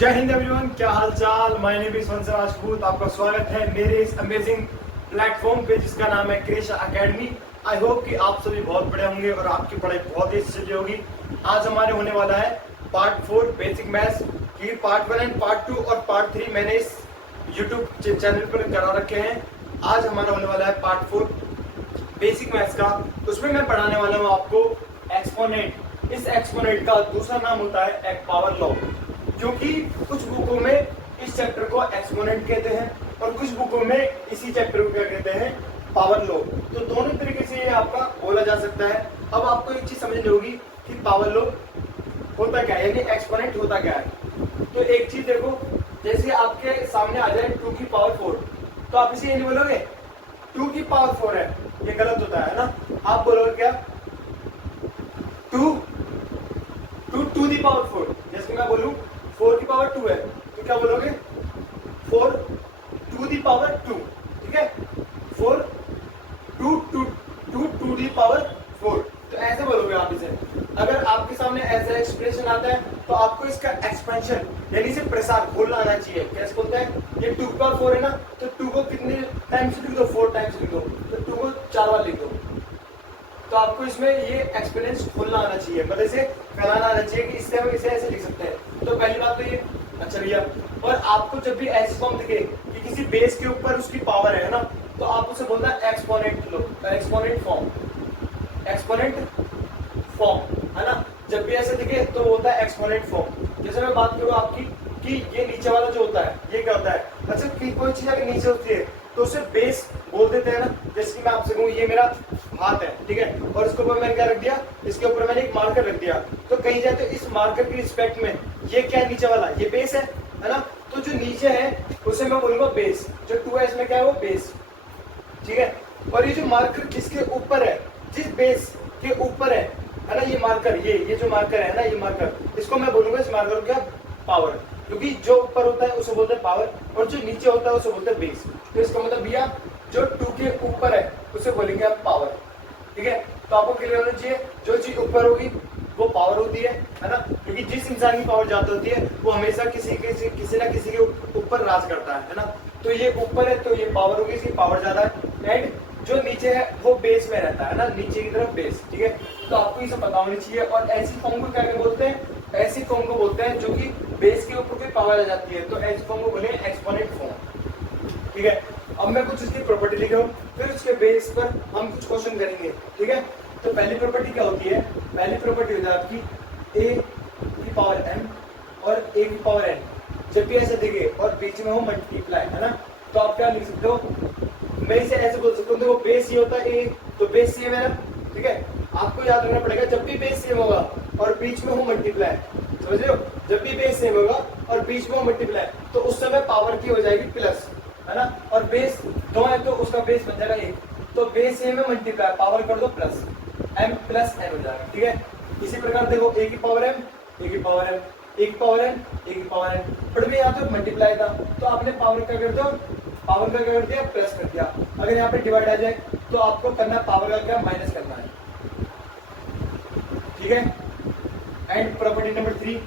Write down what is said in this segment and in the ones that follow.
जय हिंद एवरीवन, क्या हाल चाल। माय नेम इज वंश राजपूत। आपका स्वागत है मेरे इस अमेजिंग प्लेटफॉर्म पे जिसका नाम है क्रेशा एकेडमी। आई होप कि आप सभी बहुत बड़े होंगे और आपकी पढ़ाई बहुत ही अच्छी होगी। आज हमारे होने वाला है पार्ट 4 बेसिक मैथ्स की। पार्ट 1 एंड पार्ट 2 और पार्ट 3 मैंने इस यूट्यूब चैनल पर करा रखे हैं। आज हमारा होने वाला है पार्ट 4 बेसिक मैथ्स का। उसमें मैं पढ़ाने वाला हूँ आपको एक्सपोनेंट। इस एक्सपोनेंट का दूसरा नाम होता है एक पावर लॉ, क्योंकि कुछ बुकों में इस चैप्टर को एक्सपोनेंट कहते हैं और कुछ बुकों में इसी चैप्टर को क्या कहते हैं, पावर लॉ। तो दोनों तरीके से ये आपका बोला जा सकता है। अब आपको एक चीज समझनी होगी कि पावर लॉ होता क्या है, यानी एक्सपोनेंट होता क्या है। तो एक चीज देखो, जैसे आपके सामने आ जाए 2 की पावर 4, तो आप इसे ये नहीं बोलोगे 2 की पावर 4 है, ये गलत होता है ना। आप बोलोगे क्या 2 टू दी पावर 4। जैसे मैं बोलूं 4 की पावर 2 है तो क्या बोलोगे 4 टू दी पावर 2। ठीक है, 4 टू दी पावर 4, तो ऐसे बोलोगे आप इसे। अगर आपके सामने ऐसा एक्सप्रेशन आता है तो आपको इसका एक्सपेंशन यानी इसे प्रसार खोलना आना चाहिए। कैसे बोलते हैं, ये 2 की पावर 4 है ना, तो 2 को कितने टाइम्स लिख दो, 4 टाइम्स लिख दो, तो 2 को 4 बार लिख दो। तो आपको इसमें ये एक्सपीरियंस खोलना आना चाहिए, मतलब इसे फैलाना आना चाहिए कि इससे हम इसे ऐसे लिख सकते हैं। तो पहली बात तो ये। अच्छा भैया, और आपको जब भी ऐसी फॉर्म दिखे कि किसी बेस के ऊपर उसकी पावर है ना, तो आप उसे बोलना है एक्सपोनेंट लो, एक्सपोनेंट फॉर्म, एक्सपोनेंट फॉर्म है ना। जब भी ऐसे दिखे तो होता है एक्सपोनेंट फॉर्म। जैसे मैं बात करूँ आपकी कि ये नीचे वाला जो होता है ये क्या होता है। अच्छा, कोई चीज अगर नीचे होती है तो उसे बेस बोल देते हैं ना। जैसे कि मैं आपसे कहूँ ये मेरा हाथ है, ठीक है, और इसके ऊपर मैंने क्या रख दिया, इसके ऊपर मैंने एक मार्कर रख दिया। तो कहीं जाए तो इस मार्कर की रिस्पेक्ट में ये क्या है, नीचे वाला ये बेस है ना। तो जो नीचे है उसे मैं बोलूंगा बेस, जो 2 है इसमें क्या है वो बेस, ठीक है। और ये जो मार्कर जिसके ऊपर है, जिस बेस के ऊपर है ना, ये मार्कर, ये जो मार्कर है ना, ये मार्कर, इसको मैं बोलूंगा इस मार्कर को क्या, पावर। क्योंकि जो ऊपर होता है उसे बोलते हैं पावर और जो नीचे होता है उसे बोलते हैं बेस। तो इसका मतलब भैया जो 2 के ऊपर है उसे बोलेंगे आप पावर। ठीक है, तो आपको क्लियर होना चाहिए, जो चीज ऊपर होगी वो पावर होती है ना। क्योंकि जिस इंसान की पावर ज्यादा होती है वो हमेशा किसी ना किसी के ऊपर राज करता है ना। तो ये ऊपर है तो ये पावर होगी, इसकी पावर ज्यादा है। एंड जो नीचे है वो बेस में रहता है ना, नीचे की तरफ बेस। ठीक है, तो आपको ये सब पता होनी चाहिए। और ऐसी फॉर्म को क्या बोलते हैं, ऐसी फॉर्म को बोलते हैं जो कि बेस के ऊपर कोई पावर आ जाती है, तो ऐसी फॉर्म को बोलेंगे एक्सपोनेंट फॉर्म। ठीक है, अब मैं कुछ इसकी प्रॉपर्टी लिख रहा हूँ, फिर उसके बेस पर हम कुछ क्वेश्चन करेंगे। ठीक है, तो पहली प्रॉपर्टी क्या होती है, पहली प्रॉपर्टी होती है आपकी a की पावर m और a की पावर n। जब भी ऐसे दिखे और बीच में हो मल्टीप्लाई, है ना, तो आप क्या लिख सकते हो, मैं इसे ऐसे बोल सकता हूँ, देखो बेस ये होता है a, तो बेस सेम है ना। ठीक है, आपको याद रखना पड़ेगा जब भी बेस सेम होगा और बीच में हो मल्टीप्लाई, समझ रहे हो, जब भी बेस सेम होगा और बीच में हो मल्टीप्लाई तो उस समय पावर की हो जाएगी प्लस, है ना। और बेस 2 है तो उसका बेस बन जाएगा 1, तो बेस सेम है मल्टीप्लाई, पावर कर दो प्लस, m प्लस n हो जाएगा। ठीक है, इसी प्रकार देखो a की पावर m, a की पावर m, a की पावर n, a की पावर n, पर भी यहाँ तो मल्टीप्लाई था तो आपने पावर का कर दो, पावर का कर दिया प्लस कर दिया। अगर यहाँ पे डिवाइड आ जाए तो आपको करना है पावर का क्या, माइनस करना है। ठीक है, एंड प्रॉपर्टी नंबर 3,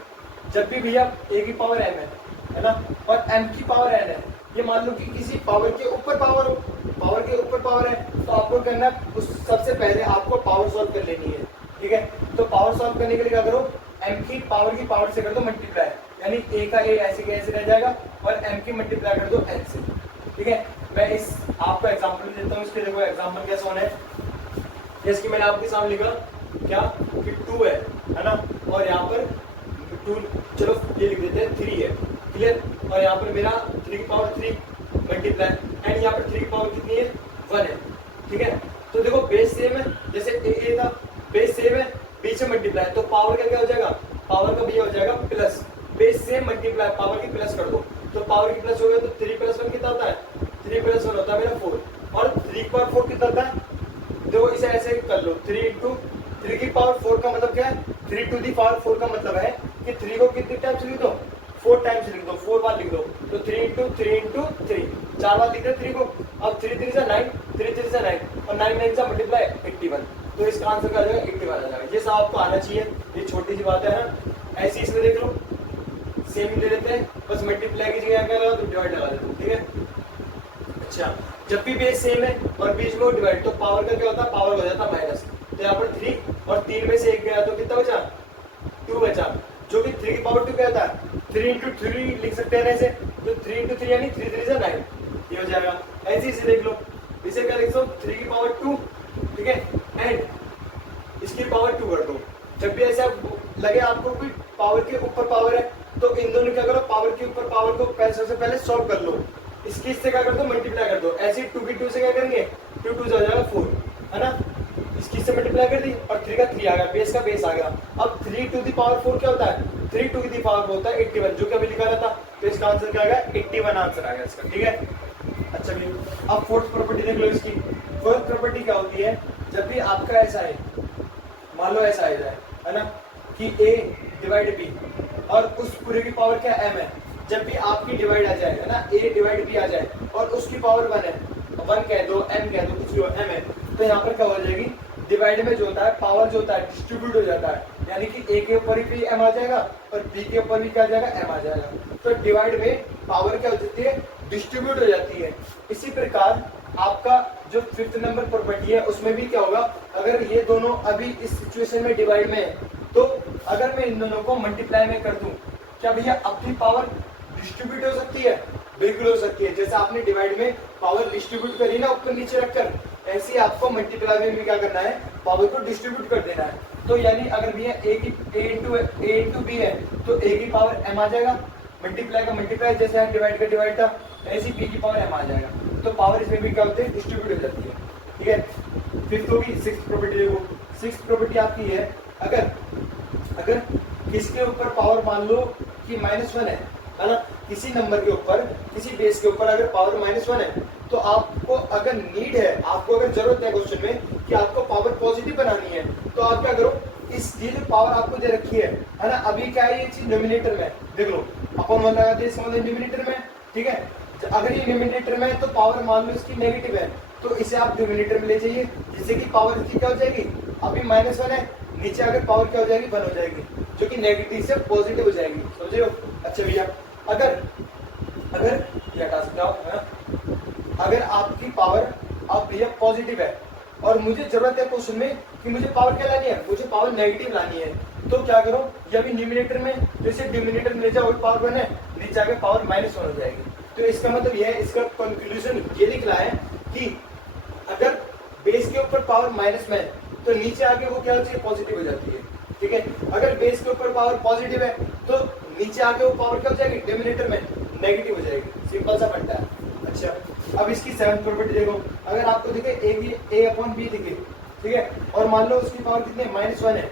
जब भी भैया a की पावर m है ना, और m की पावर n है, ये मान लो कि किसी पावर के ऊपर पावर हो, पावर के ऊपर पावर है, तो आपको करना है उस सबसे पहले आपको पावर सॉल्व कर लेनी है। ठीक है, तो पावर सॉल्व करने के लिए क्या करो, m की पावर से कर दो मल्टीप्लाई, यानी a का a ऐसे कैसे रह जाएगा और m की मल्टीप्लाई कर दो n से। ठीक है, मैं इस आपको एग्जांपल देता हूँ, इसके देखो एग्जांपल कैसा होना है। जैसे कि मैंने आपके सामने लिखा क्या कि 2 है ना, और यहाँ पर 2, चलो ये लिख देते हैं 3 है, क्लियर। और यहाँ पर मेरा 3 की पावर 3 मल्टीप्लाई, एंड यहाँ पर 3 की पावर कितनी है, 1 है। ठीक है, तो देखो बेस सेम है, जैसे a था, बेस सेम है, बीच में मल्टीप्लाई, तो पावर का क्या हो जाएगा, पावर का भी हो जाएगा plus, base same multiply, power की प्लस कर दो, तो पावर की प्लस हो गया, तो 3 प्लस 1 कितना होता है, 3 प्लस 1 होता है मेरा 4, और 3 की पावर 4 कितना होता है, देखो इसे ऐसे कर लो, 3 इंटू 3 की पावर 4 का मतलब क्या है, 3 टू दी पावर 4 का मतलब है कि 3 को कितने टाइम्स लिख दो, 4 टाइम्स लिख दो, 4 बार लिख दो, तो 3 इंटू 3 4 बार लिख दो 3 को। अब 3 3 से 9, 3 3 से 9 और 9 9 से मल्टीप्लाई 81, तो इसका आंसर क्या आ जाएगा, 81 आ जाएगा। ये सब आपको आना चाहिए, ये छोटी सी बात है ना। ऐसे इसमें देख लो सेम ले लेते हैं, बस मल्टीप्लाई की जगह क्या लगा तो डिवाइड लगा देते हैं, ठीक है। अच्छा, जब भी बेस सेम है और बीच में वो डिवाइड, तो पावर का क्या होता है, पावर हो जाता है माइनस। तो यहाँ पर 3 और 3 में से 1 गया तो कितना बचा, 2 बचा, जो कि 3 की पावर 2 क्या होता है, 3 इंटू 3 लिख सकते हैं ऐसे, तो 3 इंटू 3 यानी 3 3 से 9, ये हो जाएगा। ऐसे इसे देख लो, इसे क्या लिख दो, 3 की पावर 2, ठीक है, एंड इसकी पावर 2 कर दो। जब भी ऐसा लगे आपको कोई पावर के ऊपर पावर है, तो इन दोनों क्या करो, पावर के ऊपर पावर को सबसे पहले सॉल्व कर लो, इसकी इससे क्या कर दो, मल्टीप्लाई कर दो। ऐसे 2 की 2 से क्या करेंगे, 2 2 से हो जाएगा 4, है ना, इसकी से मल्टीप्लाई कर दी और 3 का 3 आ गया, बेस का बेस आ गया। अब 3 टू द पावर 4 क्या होता है, 3 टू द पावर 4 होता है 81, जो कि अभी लिखा रहता, तो इसका आंसर क्या आ गया, 81 आंसर आ गया इसका, ठीक है। अच्छा भी, अब फोर्थ प्रॉपर्टी देख लो इसकी। फोर्थ प्रॉपर्टी क्या होती है, जब भी आपका ऐसा है, मान लो ऐसा आ जाए, है ना, कि a डिवाइड b और उस पूरे की पावर क्या m है, जब भी आपकी डिवाइड आ जाए, है ना, a डिवाइड b आ जाए और उसकी पावर 1 है, 1 कह दो, m कह दो, कुछ भी हो, m है, तो यहाँ पर क्या हो जाएगी, डिवाइड में जो होता है पावर जो होता है डिस्ट्रीब्यूट हो जाता है, यानी कि a के ऊपर भी m आ जाएगा और b के ऊपर भी क्या आ जाएगा, m आ जाएगा। तो डिवाइड में पावर क्या हो जाती है, डिस्ट्रीब्यूट हो जाती है। इसी प्रकार आपका जो 5th नंबर प्रॉपर्टी है उसमें भी क्या होगा, अगर ये दोनों अभी इस सिचुएशन में डिवाइड में है, तो अगर मैं इन दोनों को मल्टीप्लाई में कर दूं, क्या भैया अपनी पावर डिस्ट्रीब्यूट हो सकती है, बिल्कुल हो सकती है। जैसे आपने डिवाइड में पावर डिस्ट्रीब्यूट करी ना ऊपर नीचे रखकर, ऐसे ही आपको मल्टीप्लाई में भी क्या करना है, पावर को डिस्ट्रीब्यूट कर देना है। तो यानी अगर भैया a इंटू b है, तो a की पावर m आ जाएगा, मल्टीप्लाई का मल्टीप्लाई, जैसे डिवाइड का डिवाइड था, ऐसी b की पावर m आ जाएगा। तो पावर इसमें भी क्या होती है, डिस्ट्रीब्यूट हो जाती है, ठीक है। फिफ्थ होगी, 6th प्रॉपर्टी देखो। 6th प्रॉपर्टी आपकी है, अगर किसके ऊपर पावर मान लो कि -1 है ना, किसी नंबर के ऊपर, किसी बेस के ऊपर अगर पावर -1 है, तो आपको अगर नीड है, आपको अगर जरूरत है क्वेश्चन में कि आपको पावर पॉजिटिव बनानी है, तो आप क्या करो, इस ये जो पावर आपको दे रखी है ना, अभी क्या है, ये चीज न्यूमिनेटर में देख लो, अपन वन लगा दे, इसका मतलब न्यूमिनेटर में, ठीक है। अगर ये न्यूमिनेटर में है तो पावर मान लो इसकी नेगेटिव है, तो इसे आप डिनोमिनेटर में ले जाइए, जिससे कि पावर इसकी क्या हो जाएगी, अभी -1 है, नीचे आकर पावर क्या हो जाएगी, 1 हो जाएगी, जो कि नेगेटिव से पॉजिटिव हो जाएगी, समझे हो। अच्छा भैया, अगर ये हटा सकते हो, है ना, अगर आपकी पावर अब भैया पॉजिटिव है और मुझे जरूरत है क्वेश्चन में कि मुझे पावर क्या लानी है, मुझे पावर नेगेटिव लानी है, तो क्या करो, ये अभी न्यूमिनेटर में, तो इसे डिनोमिनेटर में ले जाओ, पावर 1 है, नीचे आकर पावर -1 हो जाएगी। तो इसका मतलब यह है, इसका कंक्लूजन ये निकला है कि अगर बेस के ऊपर पावर माइनस में है, तो नीचे आके वो क्या होती है, पॉजिटिव हो जाती है, ठीक है। अगर बेस के ऊपर पावर पॉजिटिव है, तो नीचे आके वो पावर क्या हो जाएगी, डिनोमिनेटर में नेगेटिव हो जाएगी, सिंपल सा बनता है। अच्छा, अब इसकी 7th प्रॉपर्टी देखो, अगर आपको दिखे a/b दिखे, ठीक है, और मान लो उसकी पावर कितनी है, -1 है,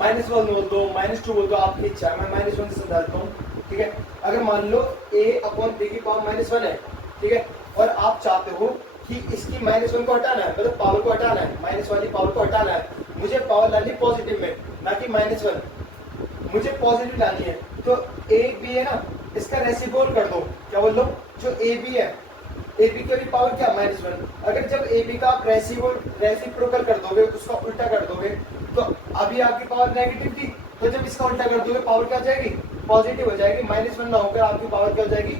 -1 बोल दो, -2 बोल दो, आपकी इच्छा है, मैं -1 से समझाता हूँ, ठीक है। अगर मान लो a/b की पावर -1 है, ठीक है, और आप चाहते हो कि इसकी -1 को हटाना है, मतलब पावर को हटाना है, माइनस वाली पावर को हटाना है, मुझे पावर लानी पॉजिटिव में, ना कि -1, मुझे पॉजिटिव लानी है, तो a/b है ना, इसका रेसिप्रोकल कर दो, क्या बोल लो, जो a/b है, a/b की भी पावर क्या, -1, अगर जब a/b का आप रेसिप्रोकल कर दोगे, उसका उल्टा कर दोगे, तो अभी आपकी पावर नेगेटिव थी, तो जब इसका उल्टा कर दोगे पावर क्या हो जाएगी, पॉजिटिव हो जाएगी, -1 ना होकर आपकी पावर क्या हो जाएगी,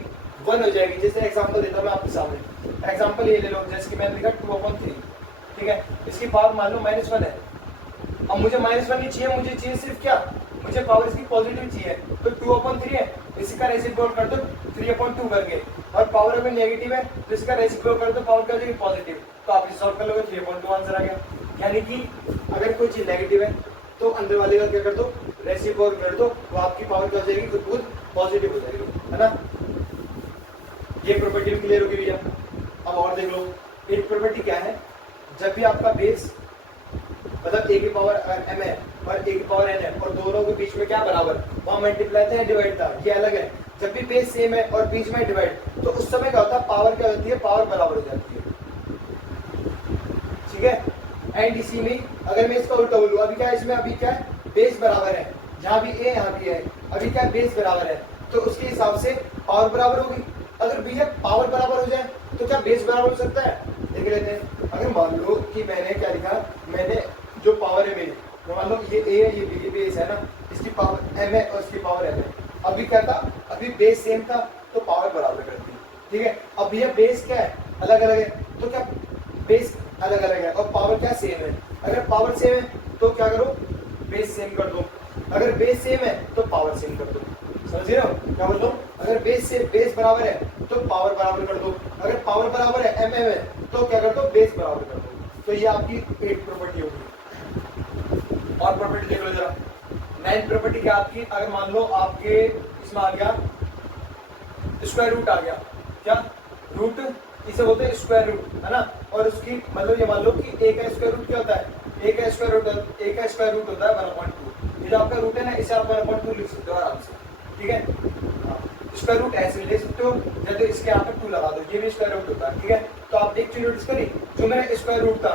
1 हो जाएगी। जैसे एग्जांपल देता हूं मैं आपके सामने, एग्जांपल ये ले लो, जैसे कि मैंने लिखा 2/3, ठीक है, इसकी पावर मान लो -1 है, अब मुझे -1 नहीं चाहिए, मुझे चाहिए सिर्फ क्या, मुझे पावर इसकी पॉजिटिव चाहिए, तो 2/3 है, इसका रेसिप्रोकल कर दो 3/2 करके, और पावर अगर नेगेटिव है तो इसका रेसिप्रोकल कर दो, पावर क्या हो जाएगी, पॉजिटिव, तो आप इसे सॉल्व कर लोगे, 3/2 आंसर आ गया। यानी कि अगर कोई चीज नेगेटिव है तो अंदर वाले का क्या कर दो, रेसिप्रोकल कर दो, तो आपकी पावर क्या हो जाएगी, खुद पॉजिटिव हो जाएगी, है ना। ये प्रॉपर्टी क्लियर होगी भैया। अब और देख लो, एक प्रॉपर्टी क्या है, जब भी आपका बेस मतलब a की पावर m है और a की पावर n है, और दोनों के बीच में क्या बराबर, वहां मल्टीप्लाई था या डिवाइड था, ये अलग है। जब भी बेस सेम है और बीच में डिवाइड, तो उस समय क्या होता है, पावर क्या होती है, पावर बराबर हो जाती है, ठीक है। एंड इसी में अगर मैं इसका उल्टा बोलूं, अभी क्या है इसमें, अभी क्या है, बेस बराबर है, जहां भी a यहाँ भी है, अभी क्या बेस बराबर है, तो उसके हिसाब से पावर बराबर होगी। अगर भैया पावर बराबर हो जाए तो क्या बेस बराबर हो सकता है, देख लेते हैं। अगर मान लो कि मैंने क्या लिखा, मैंने जो पावर है मेरी, मान लो ये a है, ये b, ये बेस है ना, इसकी पावर m है और इसकी पावर n है, अभी क्या था, अभी बेस सेम था तो पावर बराबर कर दी, ठीक है। अब भैया बेस क्या है, अलग अलग है, तो क्या बेस अलग अलग है और पावर क्या सेम है। अगर पावर सेम है तो क्या करो, बेस सेम कर दो, अगर बेस सेम है तो पावर सेम कर दो। समझ रहे हो क्या बोल रहा हूँ, अगर बेस बराबर है तो पावर बराबर कर दो, अगर पावर बराबर है mm है तो क्या कर दो, बेस बराबर कर दो। तो ये आपकी एक प्रॉपर्टी होगी। और प्रॉपर्टी देख लो जरा, नाइन्थ प्रॉपर्टी क्या आपकी, अगर मान लो आपके इसमें आ गया स्क्वायर रूट आ गया, क्या रूट, इसे बोलते हैं स्क्वायर रूट, है ना। और उसकी मतलब ये मान लो कि a का स्क्वायर रूट क्या होता है, a का स्क्वायर रूट होता है 1/2। ये जो आपका रूट है ना, इसे आप 1/2 लिख सकते हो आराम से, ठीक है। स्क्वायर रूट ऐसे ले सकते हो, या तो इसके यहाँ पे 2 लगा दो, ये भी स्क्वायर रूट होता है, ठीक है। तो आप एक चीज नोटिस करी, जो मेरा स्क्वायर रूट था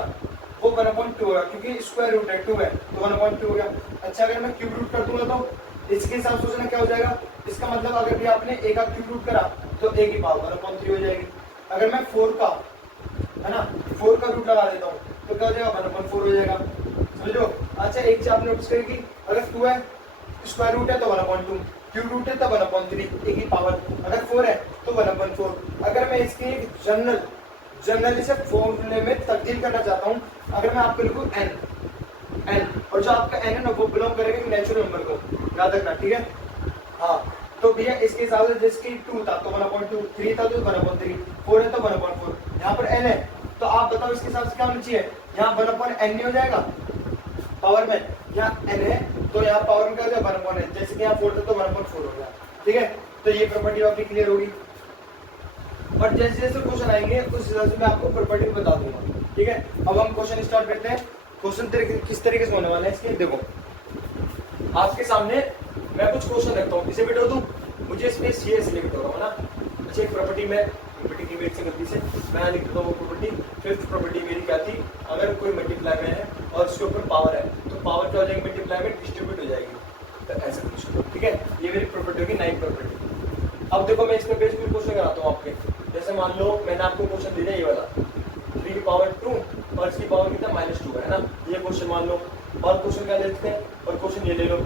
वो 1/2 होगा, क्योंकि स्क्वायर रूट है 2 है तो 1/2 हो गया। अच्छा अगर मैं क्यूब रूट कर दूंगा तो इसके हिसाब से सोचना क्या हो जाएगा, इसका मतलब अगर भी आपने a का क्यूब रूट करा तो a की पावर 1/3 हो जाएगी। अगर मैं 4 का, है ना, 4 का रूट लगा देता हूँ तो क्या हो जाएगा, 1/4 हो जाएगा, समझ लो। अच्छा एक चीज आप नोटिस करेगी, अगर 2 है स्क्वायर रूट है तो 1/2, क्यूब रूट है तो 1/3, a की पावर, अगर 4 है तो 1/4। अगर मैं इसकी जनरली से फॉर्मूले में तब्दील करना चाहता हूँ, अगर मैं आपको लिखूँ n, और जो आपका n है ना वो बिलोंग करेगा नेचुरल नंबर को, याद रखना, ठीक है। हाँ तो भैया इसके हिसाब से जिसकी 2 था तो 1/2, 3 था तो 1/3, 4 है तो 1/4, यहाँ पर n है तो आप बताओ इसके हिसाब से क्या होना चाहिए, यहाँ 1/n नहीं हो जाएगा पावर में, यहाँ n है तो यहाँ पावर में क्या हो जाएगा 1/n, जैसे कि यहाँ 4 था तो 1/4 हो गया, ठीक है। तो ये प्रॉपर्टी आपकी क्लियर होगी। और जैसे जैसे क्वेश्चन आएंगे उस हिसाब से मैं आपको प्रॉपर्टी बता दूंगा, ठीक है। अब हम क्वेश्चन स्टार्ट करते हैं। क्वेश्चन किस तरीके से होने वाला है इसके, देखो आपके सामने मैं कुछ क्वेश्चन रखता हूँ, इसे बिठा दूं, मुझे स्पेस चाहिए इसलिए बिठा रहा हूँ ना। अच्छा एक प्रॉपर्टी में प्रॉपर्टी की वेट से गलती से मैं लिख देता हूँ वो प्रॉपर्टी। फिफ्थ प्रॉपर्टी मेरी क्या थी, अगर कोई मल्टीप्लाई में है और उसके ऊपर पावर है तो पावर क्या हो जाएगी, मल्टीप्लाई में डिस्ट्रीब्यूट हो जाएगी, तो ऐसा कुछ, ठीक है। ये मेरी प्रॉपर्टी होगी नाइन्थ प्रॉपर्टी। अब देखो मैं इस पर बेस पर क्वेश्चन कराता हूँ आपके। जैसे मान लो मैंने आपको क्वेश्चन दे दिया ये वाला 3 की पावर 2 और इसकी पावर कितना -2 है ना, ये क्वेश्चन मान लो। और क्वेश्चन क्या लेते हैं, और क्वेश्चन ये ले लो,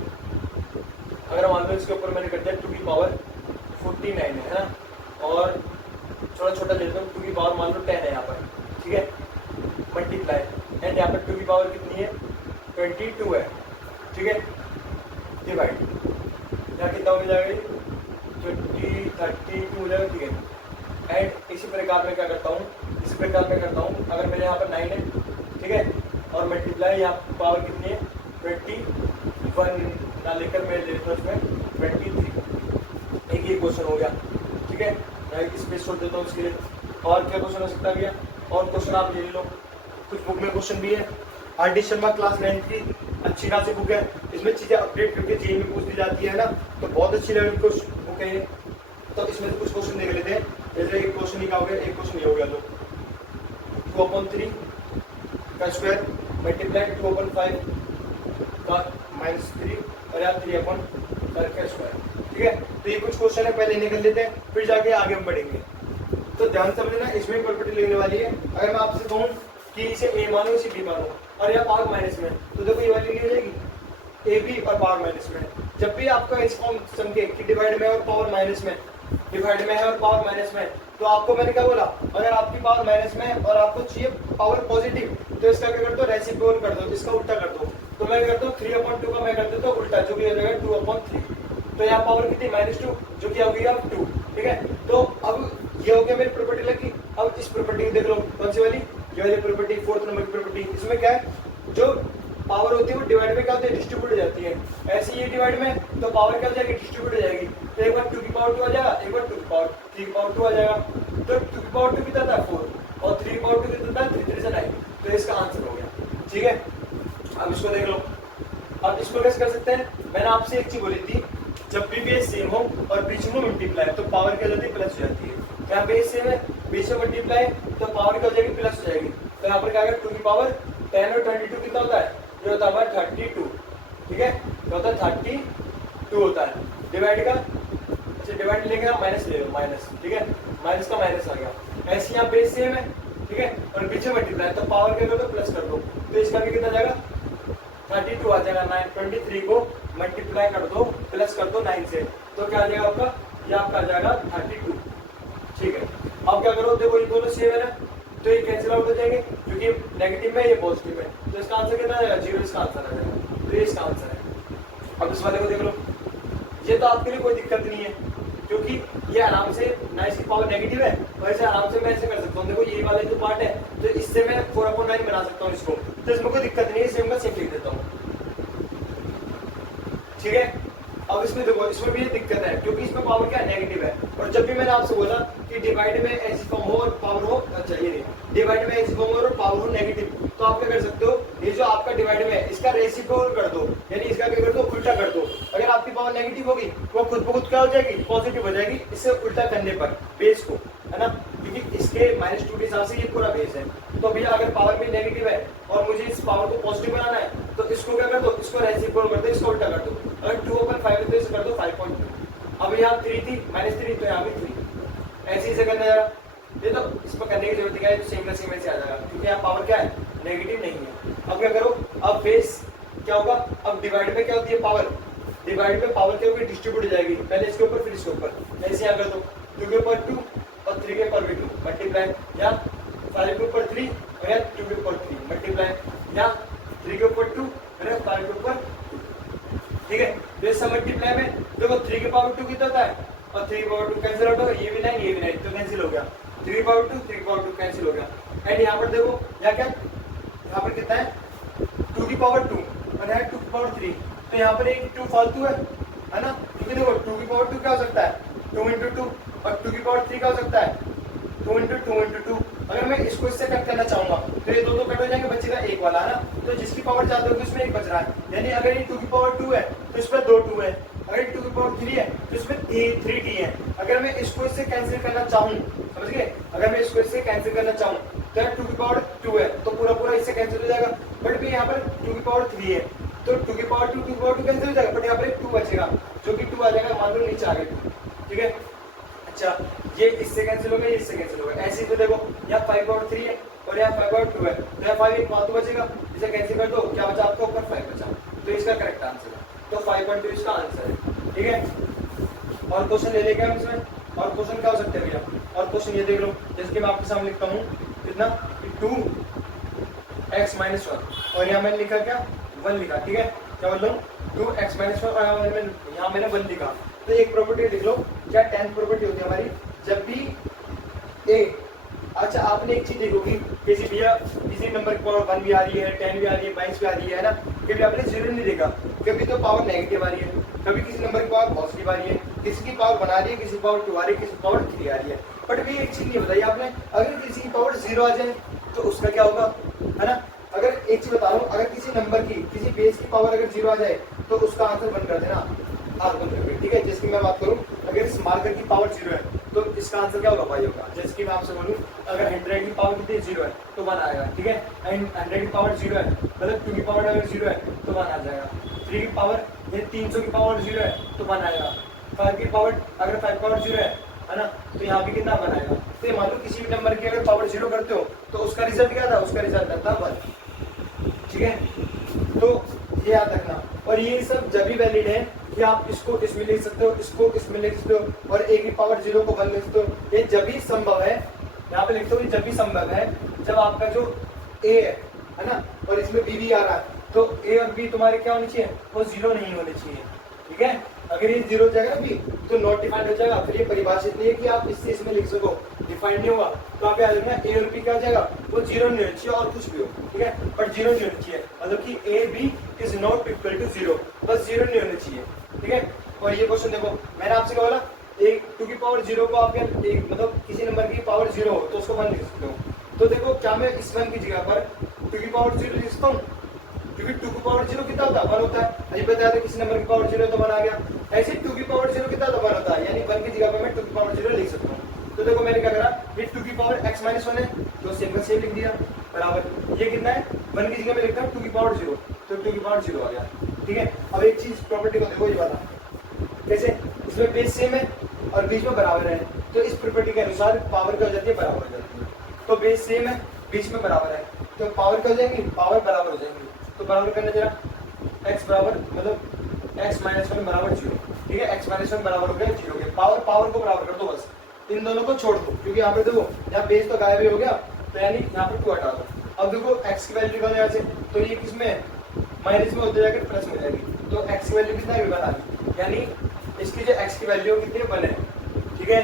अगर मान लो इसके ऊपर मैंने कर दिया 2 की पावर 49 है ना, और थोड़ा छोटा ले लेता हूँ 2 की पावर मान लो 10 है यहाँ पर, ठीक है, मल्टीप्लाई एंड यहाँ पर 2 की पावर कितनी है 22 है, ठीक है, डिवाइड, यहाँ कितना हो जाएगा 32 हो जाएगा, ठीक है। एंड इसी प्रकार मैं क्या करता हूँ, इसी प्रकार मैं करता हूँ, अगर मेरे यहाँ पर 9 है, ठीक है, और मल्टीप्लाई यहाँ पावर कितनी है 21 ना लेकर मैं ले लेता हूँ इसमें 23। एक ये क्वेश्चन हो गया, ठीक है, मैं स्पेस छोड़ देता हूँ इसके लिए। और क्या क्वेश्चन हो सकता है भैया, और क्वेश्चन आप ले लो, कुछ बुक में क्वेश्चन भी है। आर डी शर्मा क्लास 9 की अच्छी खासी बुक है, इसमें चीजें अपडेट करके जेई में पूछ दी जाती है ना, तो बहुत अच्छी लेवल की बुक है ये। तो इसमें से कुछ क्वेश्चन देख लेते हैं। जैसे एक क्वेश्चन ही क्या हो गया, एक क्वेश्चन ये हो गया, तो 2/3 का स्क्वायर मल्टीप्लाई 2/5 का -3 और यहाँ 3/5 का स्क्वायर, ठीक है। तो ये कुछ क्वेश्चन है, पहले निकल लेते हैं फिर जाके आगे हम बढ़ेंगे। तो ध्यान से समझना, इसमें प्रॉपर्टी लेने वाली है। अगर मैं आपसे कहूँ कि इसे a मानो इसे b मानो और यह पावर माइनस में, तो देखो ये वाली हो जाएगी a b और पावर माइनस में। जब भी आपका इस फॉर्म समझे कि डिवाइड में और पावर माइनस में, डिवाइड में है और पावर माइनस में, तो आपको मैंने क्या बोला, अगर आपकी पावर माइनस में है और आपको चाहिए पावर पॉजिटिव, तो इसका क्या कर दो, रेसिप्रोकल कर दो, इसका उल्टा कर दो। तो मैं करता हूँ 3/2 का मैं कर देता हूँ उल्टा, जो कि हो जाएगा 2/3। तो यहाँ पावर कितनी -2, जो कि होगी आप 2, ठीक है। तो अब ये हो गया मेरी प्रॉपर्टी लगी। अब इस प्रॉपर्टी को देख लो, कौन सी वाली, ये वाली प्रॉपर्टी, 4th नंबर की प्रॉपर्टी। इसमें क्या है, जो पावर होती है वो डिवाइड में क्या होती है, डिस्ट्रीब्यूट हो जाती है। ऐसे ये डिवाइड में तो पावर क्या हो जाएगी, डिस्ट्रीब्यूट हो जाएगी। तो एक बार 2 की पावर 2 आ जाएगा, एक बार 2 की पावर 3 की पावर 2 आ जाएगा। तो 2 की पावर 2 कितना था 4 और 3 की पावर 2 कितना था 3 3 से 9। तो इसका आंसर हो गया, ठीक है। अब इसको देख लो, अब इसको कैसे कर सकते हैं, मैंने आपसे एक चीज बोली थी, जब भी बेस सेम हो और बीच में मल्टीप्लाई तो पावर क्या हो जाती है, प्लस हो जाती है। यहाँ बेस सेम है, बीच में मल्टीप्लाई तो पावर क्या हो जाएगी, प्लस हो जाएगी। तो यहाँ पर क्या आएगा 2 की पावर 10 और 22 कितना होता है, ये होता है 32, ठीक है, क्या होता है 32 होता है। डिवाइड का, अच्छा डिवाइड लेके आप माइनस ले लो, माइनस, ठीक है, माइनस का माइनस आ गया। ऐसे यहाँ बेस सेम है, ठीक है, और बीच में मल्टीप्लाई तो पावर क्या कर दो, प्लस कर दो। तो इसका भी कितना जाएगा 32 आ जाएगा। 23 को मल्टीप्लाई कर दो, प्लस कर दो 9 से, तो क्या आ जाएगा आपका, ये आपका आ जाएगा 32। ठीक है, अब क्या करो, देखो ये दोनों सेम है ना, तो ये कैंसिल आउट हो जाएंगे, क्योंकि नेगेटिव में ये पॉजिटिव है, तो इसका आंसर कितना आ जाएगा, 0 इसका आंसर आ जाएगा, तो ये इसका आंसर है। अब इस वाले को देख लो, ये तो आपके लिए कोई दिक्कत नहीं है, क्योंकि ये आराम से ना इसकी पावर नेगेटिव है, वैसे आराम से मैं ऐसे कर सकता हूँ, देखो ये वाला जो पार्ट है, तो इससे मैं 4/9 बना सकता हूँ इसको, तो इसमें कोई दिक्कत नहीं है, इसे मैं सिर्फ लिख देता हूँ। ठीक है, अब इसमें देखो, इसमें भी ये दिक्कत है, क्योंकि इसमें पावर क्या नेगेटिव है, और जब भी मैंने आपसे बोला कि डिवाइड में ऐसी फॉर्म हो और पावर हो, अच्छा ये नहीं, डिवाइड में ऐसी फॉर्म हो और पावर हो नेगेटिव, तो आप क्या कर सकते हो, ये जो आपका डिवाइड में है इसका रेसिप्रोकल कर दो, यानी इसका क्या कर दो, उल्टा कर दो। अगर आपकी पावर नेगेटिव होगी वो खुद ब खुद क्या हो जाएगी, पॉजिटिव हो जाएगी, इससे उल्टा करने पर बेस को, है ना, क्योंकि इसके -2 के हिसाब से ये पूरा बेस है। तो भैया अगर पावर भी नेगेटिव है और मुझे इस पावर को पॉजिटिव बनाना है, तो इसको क्या कर दो, इसको रेसिप्रोकल कर दो, इसको उल्टा कर दो। अगर 2/5 है तो इसे कर दो 5.2। अब यहाँ 3 थी, -3, तो यहाँ भी 3, ऐसे ही से करना जरा, ये तो इस पर करने की जरूरत क्या है, तो सेम का सेम ऐसे आ जाएगा, क्योंकि यहाँ पावर क्या है, नेगेटिव नहीं है। अब क्या करो, अब बेस क्या होगा, अब डिवाइड में क्या होती है पावर, डिवाइड में पावर क्या होगी, डिस्ट्रीब्यूट हो जाएगी, पहले इसके ऊपर फिर इसके ऊपर, ऐसे यहाँ कर दो, 2 के ऊपर 2 और 3 के ऊपर भी 2 मल्टीप्लाई, या 5 के ऊपर 3 और या 2 के ऊपर 3 मल्टीप्लाई, या 3 के ऊपर 2 और या 5 के ऊपर 2। ठीक है, तो इस मल्टीप्लाई में देखो 3 के पावर 2 कितना होता है, और 3 के पावर 2 कैंसिल आउट होगा, ये भी 9 ये भी 9, तो कैंसिल हो गया, 3 के पावर 2 3 के पावर 2 कैंसिल हो गया। एंड यहाँ पर देखो, यहाँ क्या, यहाँ पर कितना है, 2 की पावर 2 और यहाँ 2 की पावर 3, तो यहाँ पर एक 2 फालतू है ना, क्योंकि देखो 2 की पावर 2 क्या हो सकता है, 2 × 2, और 2 की पावर 3 क्या हो सकता है, 2 × 2 × 2। अगर मैं इसको इससे कट करना चाहूंगा तो ये दो कट हो जाएंगे, बचेगा एक वाला, है ना, तो जिसकी पावर ज्यादा होगी उसमें एक बच रहा है, यानी अगर ये 2 की पावर 2 है तो इसमें 2 2 है, अगर 2 की पावर 3 है तो इसमें 3 है। अगर मैं इसको इससे कैंसिल करना चाहूँ, समझ गए, अगर मैं इसको इससे कैंसिल करना चाहूँ तो 2 की पावर 2 है, तो पूरा पूरा इससे कैंसिल हो जाएगा, बट भी यहाँ पर 2 की पावर 3 है, तो 2 की पावर 2 2 की पावर 2 कैंसिल हो जाएगा, बट यहाँ पर एक 2 बचेगा, जो कि 2 आ जाएगा, मान लो नीचे आ गए 2। ठीक है, अच्छा ये इससे कैंसिल हो गया, ये इससे कैंसिल हो गया, ऐसे ही तो देखो यहाँ 5/3 है और यहाँ 5/2 है, तो यहाँ 5 एक फालतू बचेगा, इसे कैंसिल कर दो, क्या बचा आपको, ऊपर 5 बचा, तो इसका करेक्ट आंसर है, तो 5.2 इसका आंसर है। ठीक है, और क्वेश्चन ले लेंगे हम इसमें, और क्वेश्चन क्या हो सकते हैं भैया, और क्वेश्चन ये देख लो, जैसे कि मैं आपके सामने लिखता हूँ कितना, 2x - 1, और यहाँ मैंने लिखा क्या, 1 लिखा। ठीक है, क्या बोल रहा हूँ, 2x - 1, और यहाँ मैंने 1 लिखा, तो एक प्रॉपर्टी लिख लो, क्या 10th प्रॉपर्टी होती है हमारी, जब भी ए, अच्छा आपने एक चीज देखोगी, किसी भैया किसी नंबर की पावर 1 भी आ रही है, 10 भी आ रही है, 22 भी आ रही है ना, कभी आपने 0 नहीं देखा, कभी तो पावर नेगेटिव आ रही है, कभी किसी नंबर की पावर पॉजिटिव आ रही है, किसी की पावर 1 आ रही है, किसी की पावर 2 आ रही है, किसी की पावर 3 आ रही है। बट भी एक चीज ये बताइए आपने, अगर किसी की पावर 0 आ जाए तो उसका क्या होगा, है ना, अगर एक चीज बता रहा हूँ, अगर किसी नंबर की, किसी बेस की पावर अगर 0 आ जाए तो उसका आंसर बंद कर देना R1। ठीक है, जिसकी मैं बात करूँ, अगर इस मार्कर की पावर 0 है तो इसका आंसर क्या होगा, भाई होगा। जैसे कि मैं आपसे बोलूँ, अगर 100 की पावर कितनी 0 है तो 1 आएगा। ठीक है, एंड 100 की पावर 0 है, मतलब 2 की पावर अगर 0 है तो 1 आ जाएगा। 3 की पावर, ये 300 की पावर 0 है तो 1 आएगा। 5 की पावर, अगर 5 पावर 0 है ना, तो यहाँ पे कितना 1 आएगा। तो मान लो किसी भी नंबर की अगर पावर 0 करते हो तो उसका रिजल्ट क्या था, उसका रिजल्ट आता 1। ठीक है, तो ये याद रखना। और ये सब जब भी वैलिड है कि आप इसको इसमें लिख सकते हो, इसको इसमें लिख सकते हो, और ए की पावर 0 को 1 लिख सकते हो। ये जब भी संभव है, यहाँ पे लिखते हो, जब भी संभव है जब आपका जो ए है ना, और इसमें बी भी आ रहा है, तो ए और बी तुम्हारे क्या होने चाहिए, वो 0 नहीं होने चाहिए। ठीक है, अगर ये 0 हो जाएगा बी तो नॉट डिफाइंड हो जाएगा। फिर ये परिभाषित नहीं है कि आप इससे इसमें लिख सको, डिफाइंड नहीं होगा तो आप याद रखना ए और बी क्या हो जाएगा, वो 0 नहीं होना चाहिए, और कुछ भी हो। ठीक है, बट 0 नहीं होना चाहिए, मतलब कि A B is not equal to 0, बस 0 नहीं होना चाहिए। ठीक है, और ये क्वेश्चन देखो, मैंने आपसे क्या बोला, एक 2 की पावर 0 को आप एक मतलब किसी नंबर की पावर 0 हो तो उसको 1 लिख सकते हो। तो देखो क्या मैं इस 1 की जगह पर 2 की पावर 0 लिख सकता हूँ, क्योंकि 2 की पावर 0 कितना होता है, 1 होता है। अभी बताया था किसी नंबर की पावर 0 है तो 1 आ गया। ऐसे 2 की पावर 0 कितना होता है, 1 होता है, यानी 1 की जगह पर मैं 2 की पावर 0 लिख सकता हूँ। तो देखो मैंने क्या करा, ये 2 की पावर x - 1 है तो सेम का सेम लिख दिया, बराबर ये कितना है, 1 की जगह में लिखता हूँ 2 की पावर 0, तो 2 की पावर 0 आ गया। ठीक है, अब एक चीज प्रॉपर्टी को देखो, ये वाला कैसे, इसमें बेस सेम है और बीच में बराबर है, तो इस प्रॉपर्टी के अनुसार पावर क्या हो जाती है, बराबर हो जाती है। तो बेस सेम है, बीच में बराबर है, तो पावर क्या हो जाएंगी, पावर बराबर हो जाएंगी। तो बराबर करने जरा, x बराबर मतलब x माइनस वन बराबर 0। ठीक है, x माइनस वन बराबर हो गया 0 के। पावर को बराबर कर दो बस, इन दोनों को छोड़ दो, क्योंकि यहाँ पे देखो यहाँ बेस तो गायब ही हो गया, तो यानी यहाँ पे 2 हटा दो। अब देखो x की वैल्यू निकालो यहाँ से, तो ये किसमें है, माइनस में होते जाकर प्लस में जाएगी, तो x की वैल्यू कितना है, 1 आ गई, यानी इसकी जो x की वैल्यू कितनी है, 1 है। ठीक है,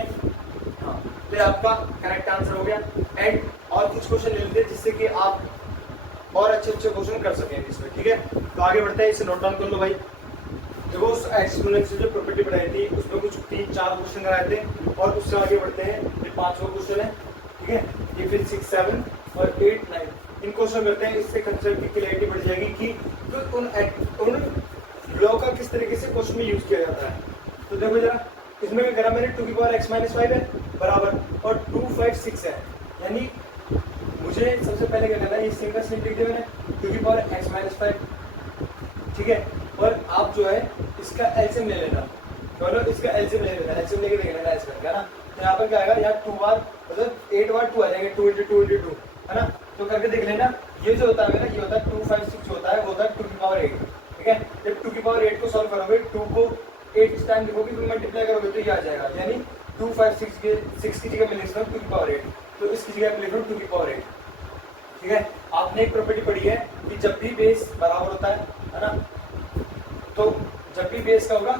हाँ, तो ये आपका करेक्ट आंसर हो गया। एंड और कुछ क्वेश्चन ले लेते हैं जिससे कि आप और अच्छे क्वेश्चन कर सकें इसमें। ठीक है, तो आगे बढ़ते हैं, इसे नोट डाउन कर लो भाई। देखो उस एक्सपोनेंशियल से जो प्रॉपर्टी पढ़ाई थी उसमें कुछ 3-4 क्वेश्चन कराए थे, और उससे आगे बढ़ते हैं, ये 5वां क्वेश्चन है। ठीक है, ये फिर 6, 7 और 8, 9 इन क्वेश्चन करते हैं। इससे कंसेप्ट की क्लैरिटी बढ़ जाएगी कि तो उन लॉ का किस तरीके से क्वेश्चन में यूज किया जाता है। तो देखो जरा, इसमें क्या करा मैंने, 2 की पावर x माइनस 5 है बराबर, और 2, 5, 6 है, यानी मुझे सबसे पहले क्या करना है, ये सिंगल स्लिप लिख दिया मैंने, 2 की पावर x माइनस 5। ठीक है, और आप जो है इसका एलसीएम ले लेना, बोलो इसका एलसीएम ले लेना, एलसीएम लेके देख लेना इसमें, है ना। तो यहाँ पर क्या आएगा, यहाँ 2 बार मतलब 8 बार 2 आ जाएंगे, 2 × 2 × 2, है ना। तो करके देख लेना, ये जो होता है मेरा, ये होता है 2, 5, 6 जो होता है वो होता है 2 की पावर 8। ठीक है, जब 2 की पावर 8 को सॉल्व करोगे, 2 को 8 टाइम लिखोगे, फिर मल्टीप्लाई करोगे तो ये आ जाएगा, यानी 2, 5, 6 की जगह मैं लिख रहा हूँ 2 की पावर 8, तो इसकी जगह मैं लिख रहा हूँ 2 की पावर 8। ठीक है, आपने एक प्रॉपर्टी पढ़ी है कि जब भी बेस बराबर होता है ना, तो जब भी बेस का होगा,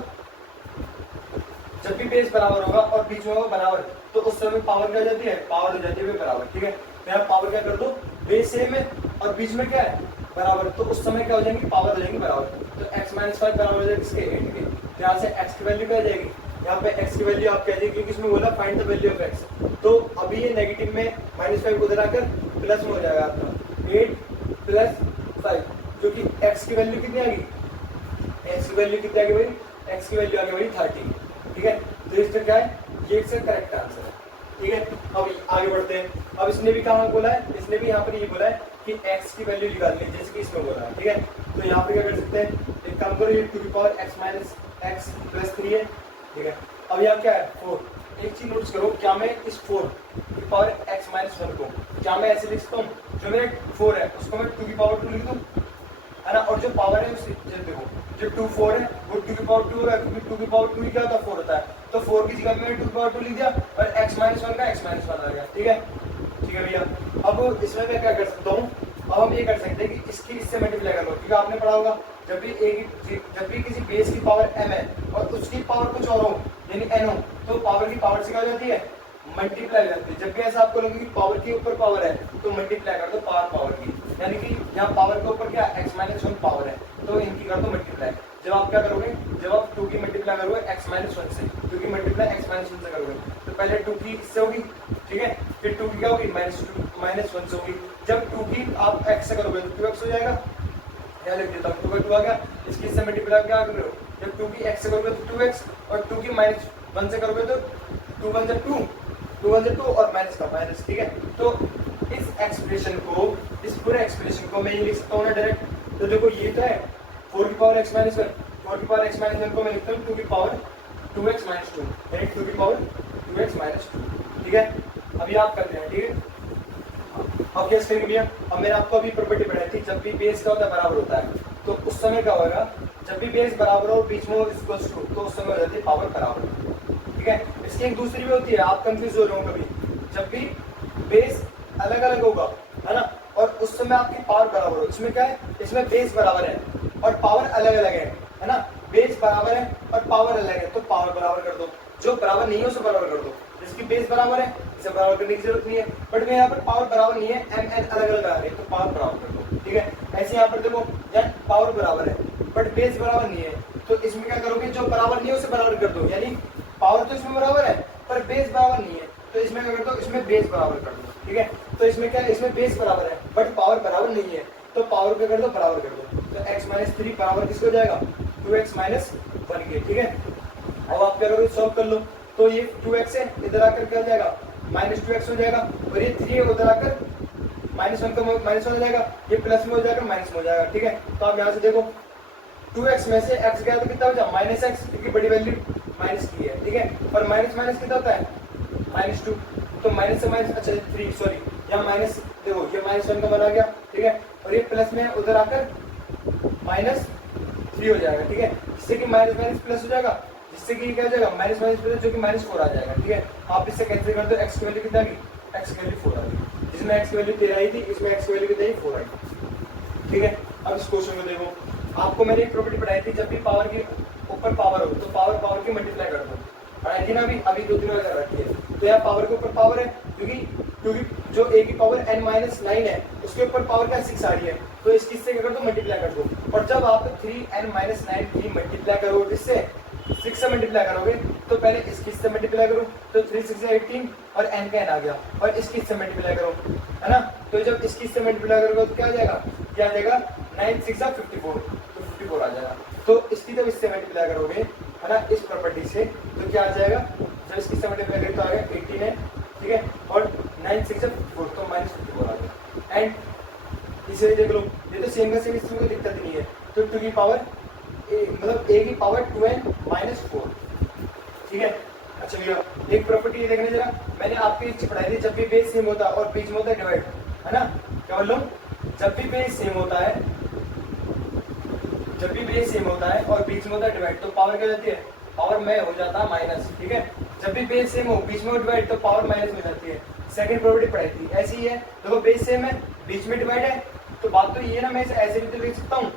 जब भी बेस बराबर होगा और बीच में होगा बराबर, तो उस समय पावर क्या हो जाती है, पावर हो जाती है बराबर। ठीक है, तो यहाँ पावर क्या कर दो, बेस सेम है और बीच में क्या है, बराबर, तो उस समय क्या हो जाएंगी, पावर हो जाएंगी बराबर। तो x माइनस 5 बराबर हो जाएगी इसके 8 के, तो यहाँ से x की वैल्यू क्या आ जाएगी, यहाँ पे x की वैल्यू आप कह दीजिए, क्योंकि इसमें बोला find the value of x, तो अभी ये नेगेटिव में -5 उधर आकर प्लस में हो जाएगा आपका 8 + 5, जो कि x की वैल्यू कितनी आ गई, x की वैल्यू कितनी आ गई भाई, x की वैल्यू आ गई भाई 30। ठीक है, तो इसका क्या है, ये इसका करेक्ट आंसर है। ठीक है, अब आगे बढ़ते हैं। अब इसने भी कहाँ बोला है, इसने भी यहाँ पर ये बोला है कि x की वैल्यू निकालनी है, जैसे कि इसमें बोला है। ठीक है, तो यहाँ पे क्या कर सकते हैं, एक काम करो, ये 2 की पावर x माइनस x + 3 है। ठीक है, अब यहाँ क्या है, 4। एक चीज नोटिस करो, क्या मैं इस 4 की पावर x माइनस 1 को क्या मैं ऐसे लिख सकता हूँ, जो मेरे 4 है उसको मैं 2 की पावर 2 लिख दूँ, है ना, और जो पावर है उससे देखो, जो 2, 4 है वो 2 की पावर 2 होगा, क्योंकि 2 की पावर 2 ही क्या होता है, 4 होता है, तो 4 की जगह में 2 की पावर 2 लिख दिया, और x माइनस 1 का x माइनस 1 आ गया। ठीक है, ठीक है भैया। अब इसमें मैं क्या कर सकता हूँ, अब हम ये कर सकते हैं कि इसकी इससे मल्टीप्लाई कर लो, क्योंकि आपने पढ़ा होगा जब भी किसी बेस की पावर m है और उसकी पावर कुछ और हो, यानी n हो, तो पावर की पावर से क्या हो जाती है, मल्टीप्लाई हो जाती है। जब भी ऐसा आपको लगे कि पावर के ऊपर पावर है, तो मल्टीप्लाई कर दो पावर की, यानी कि यहाँ पावर के ऊपर क्या x माइनस 1 पावर है, तो इनकी कर दो मल्टीप्लाई। जब आप क्या करोगे, जब आप 2 की मल्टीप्लाई करोगे x माइनस 1 से, 2 की मल्टीप्लाई x माइनस 1 से करोगे, तो पहले 2 की इससे होगी, ठीक है, फिर 2 की क्या होगी, माइनस 1 से होगी। जब 2 की आप x से करोगे तो 2x हो जाएगा, यहाँ लिख देता हूँ, 2 का 2 आ गया, इसकी इससे मल्टीप्लाई क्या कर रहे हो, जब 2 की x से करोगे तो 2x, और 2 की माइनस 1 से करोगे तो 2 1 से 2, 2 1 से 2 और माइनस का माइनस। ठीक है, तो इस एक्सप्रेशन को, इस पूरे एक्सप्रेशन को मैं ये लिख सकता हूँ ना डायरेक्ट। तो देखो ये तो है 4 की पावर x माइनस 1, 4 की पावर x माइनस 1 को मैं लिखता हूँ 2 की पावर 2x माइनस 2, यानी 2 की पावर 2x माइनस 2। ठीक है, अभी आप कर रहे हैं। ठीक है, अब कैसे करेंगे भैया, अब मैंने आपको अभी प्रॉपर्टी पढ़ाई थी, जब भी बेस का होता है बराबर होता है, तो उस समय क्या होगा, जब भी बेस बराबर हो बीच में इक्वल्स टू, तो उस समय हो जाती है पावर बराबर। ठीक है, इसकी एक दूसरी भी होती है, आप कंफ्यूज हो रहे हो कभी, जब भी बेस अलग अलग होगा, है ना, और उस समय आपकी पावर बराबर हो, इसमें क्या है, इसमें बेस बराबर है और पावर अलग अलग है ना, बेस बराबर है और पावर अलग है, तो पावर बराबर कर दो, जो बराबर नहीं है उसे बराबर कर दो। जिसकी बेस बराबर है इसे बराबर करने की जरूरत नहीं है, बट मैं यहाँ पर पावर बराबर नहीं है, m n अलग अलग आ रही है, तो पावर बराबर कर दो। ठीक है, ऐसे यहाँ पर देखो यार पावर बराबर है बट बेस बराबर नहीं है, तो इसमें क्या करोगे, जो बराबर नहीं है उसे बराबर कर दो, यानी पावर तो इसमें बराबर है पर बेस बराबर नहीं है, तो इसमें क्या कर दो, इसमें बेस बराबर कर दो। ठीक है, तो इसमें क्या है, इसमें बेस बराबर है बट पावर बराबर नहीं है, तो पावर क्या कर दो, बराबर कर दो, तो x माइनस 3 बराबर किसको हो जाएगा, 2x माइनस 1 के। ठीक है, अब आप क्या करोगे, सॉल्व कर लो, तो ये 2x है, इधर आकर क्या हो जाएगा, माइनस 2x हो जाएगा, और ये 3 है, उधर आकर -1 का -1 हो जाएगा, ये प्लस में हो जाएगा, माइनस में हो जाएगा। ठीक है, तो आप यहाँ से देखो 2x में से x गया तो कितना हो जाएगा, -x, क्योंकि बड़ी वैल्यू माइनस की है। ठीक है, और माइनस माइनस कितना होता है, -2, तो माइनस से माइनस, अच्छा 3 सॉरी, यहाँ माइनस देखो ये -1 का बना गया। ठीक है, और ये प्लस में उधर आकर -3 3 हो जाएगा, ठीक है। जिससे कि माइनस माइनस प्लस हो जाएगा, जिससे कि क्या हो जाएगा माइनस माइनस प्लस, जो कि -4 आ जाएगा, ठीक है। आप इससे कैंसिल कर दो, x की वैल्यू कितना आ गई, x की वैल्यू 4 आ गई, जिसमें x की वैल्यू 13 आई थी, इसमें x की वैल्यू कितनी आई, 4 आई, ठीक है। अब इस क्वेश्चन को देखो, आपको मैंने एक प्रॉपर्टी पढ़ाई थी, जब भी पावर के ऊपर पावर हो तो पावर पावर की मल्टीप्लाई कर दो, पढ़ाई थी ना अभी 2-3 बार कर रखी है। तो यहाँ पावर के ऊपर पावर है, क्योंकि जो a की पावर n-9 है उसके ऊपर पावर क्या 6 आ रही है, तो इसकी इससे क्या कर दो, मल्टीप्लाई कर दो। और जब आप 3n-9 की मल्टीप्लाई करोगे, इससे 6 से मल्टीप्लाई करोगे, तो पहले इसकी से मल्टीप्लाई करो, तो 3 6 18 और n का n आ गया, और इसकी से मल्टीप्लाई करो, है ना। तो जब इसकी से मल्टीप्लाई करोगे तो क्या आ जाएगा, 9 6 54, तो 54 आ जाएगा। तो इसकी जब इससे मल्टीप्लाई करोगे, है ना, इस प्रॉपर्टी से, तो क्या आ जाएगा, जब इसकी से मल्टीप्लाई करें तो आ गया 18 है, ठीक है, और 9 6 54, तो -54 आ गया। एंड इसे देख लो, ये तो सेम का सेम, इसमें कोई दिक्कत नहीं है। तो 2 की पावर मतलब a की पावर 2n-4, ठीक है। अच्छा भैया एक प्रॉपर्टी देखने जरा, मैंने आपकी पढ़ाई थी, जब भी बेस सेम होता है और बीच में होता है डिवाइड, है ना, क्या बोल लो, जब भी बेस सेम होता है, जब भी बेस सेम होता है और बीच में होता है डिवाइड, तो पावर क्या जाती है, पावर में हो जाता है माइनस, ठीक है। जब भी बेस सेम हो, बीच में डिवाइड, तो पावर माइनस में जाती है। सेकंड प्रॉपर्टी पढ़ाई थी, ऐसी ही है, देखो बेस सेम है, बीच में डिवाइड है, तो बात तो ये है ना, मैं इसे ऐसे भी तो लिख सकता हूँ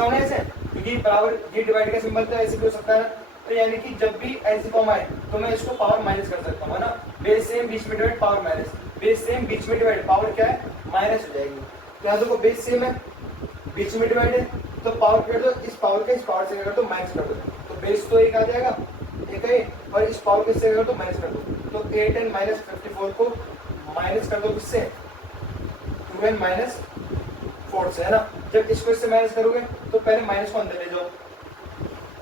ना ऐसे, क्योंकि बराबर ये डिवाइड का सिंबल तो ऐसे भी हो सकता है ना। तो यानी कि जब भी ऐसे फॉर्म आए तो मैं इसको पावर माइनस कर सकता हूँ, है ना। बेस सेम बीच में divide power minus, base same बीच में डिवाइड पावर क्या है, माइनस हो जाएगी। तो यहाँ देखो बेस सेम है, बीच में डिवाइड है, तो पावर कर दो, इस पावर का इस पावर से कर दो, माइनस कर दो, तो बेस तो एक आ जाएगा, एक है, और इस पावर के से कर दो, माइनस कर दो, तो 8n - 54 को माइनस कर दो किससे, 2n - 4 से, है ना। जब इसको इससे माइनस करोगे तो पहले माइनस को अंदर ले जाओ,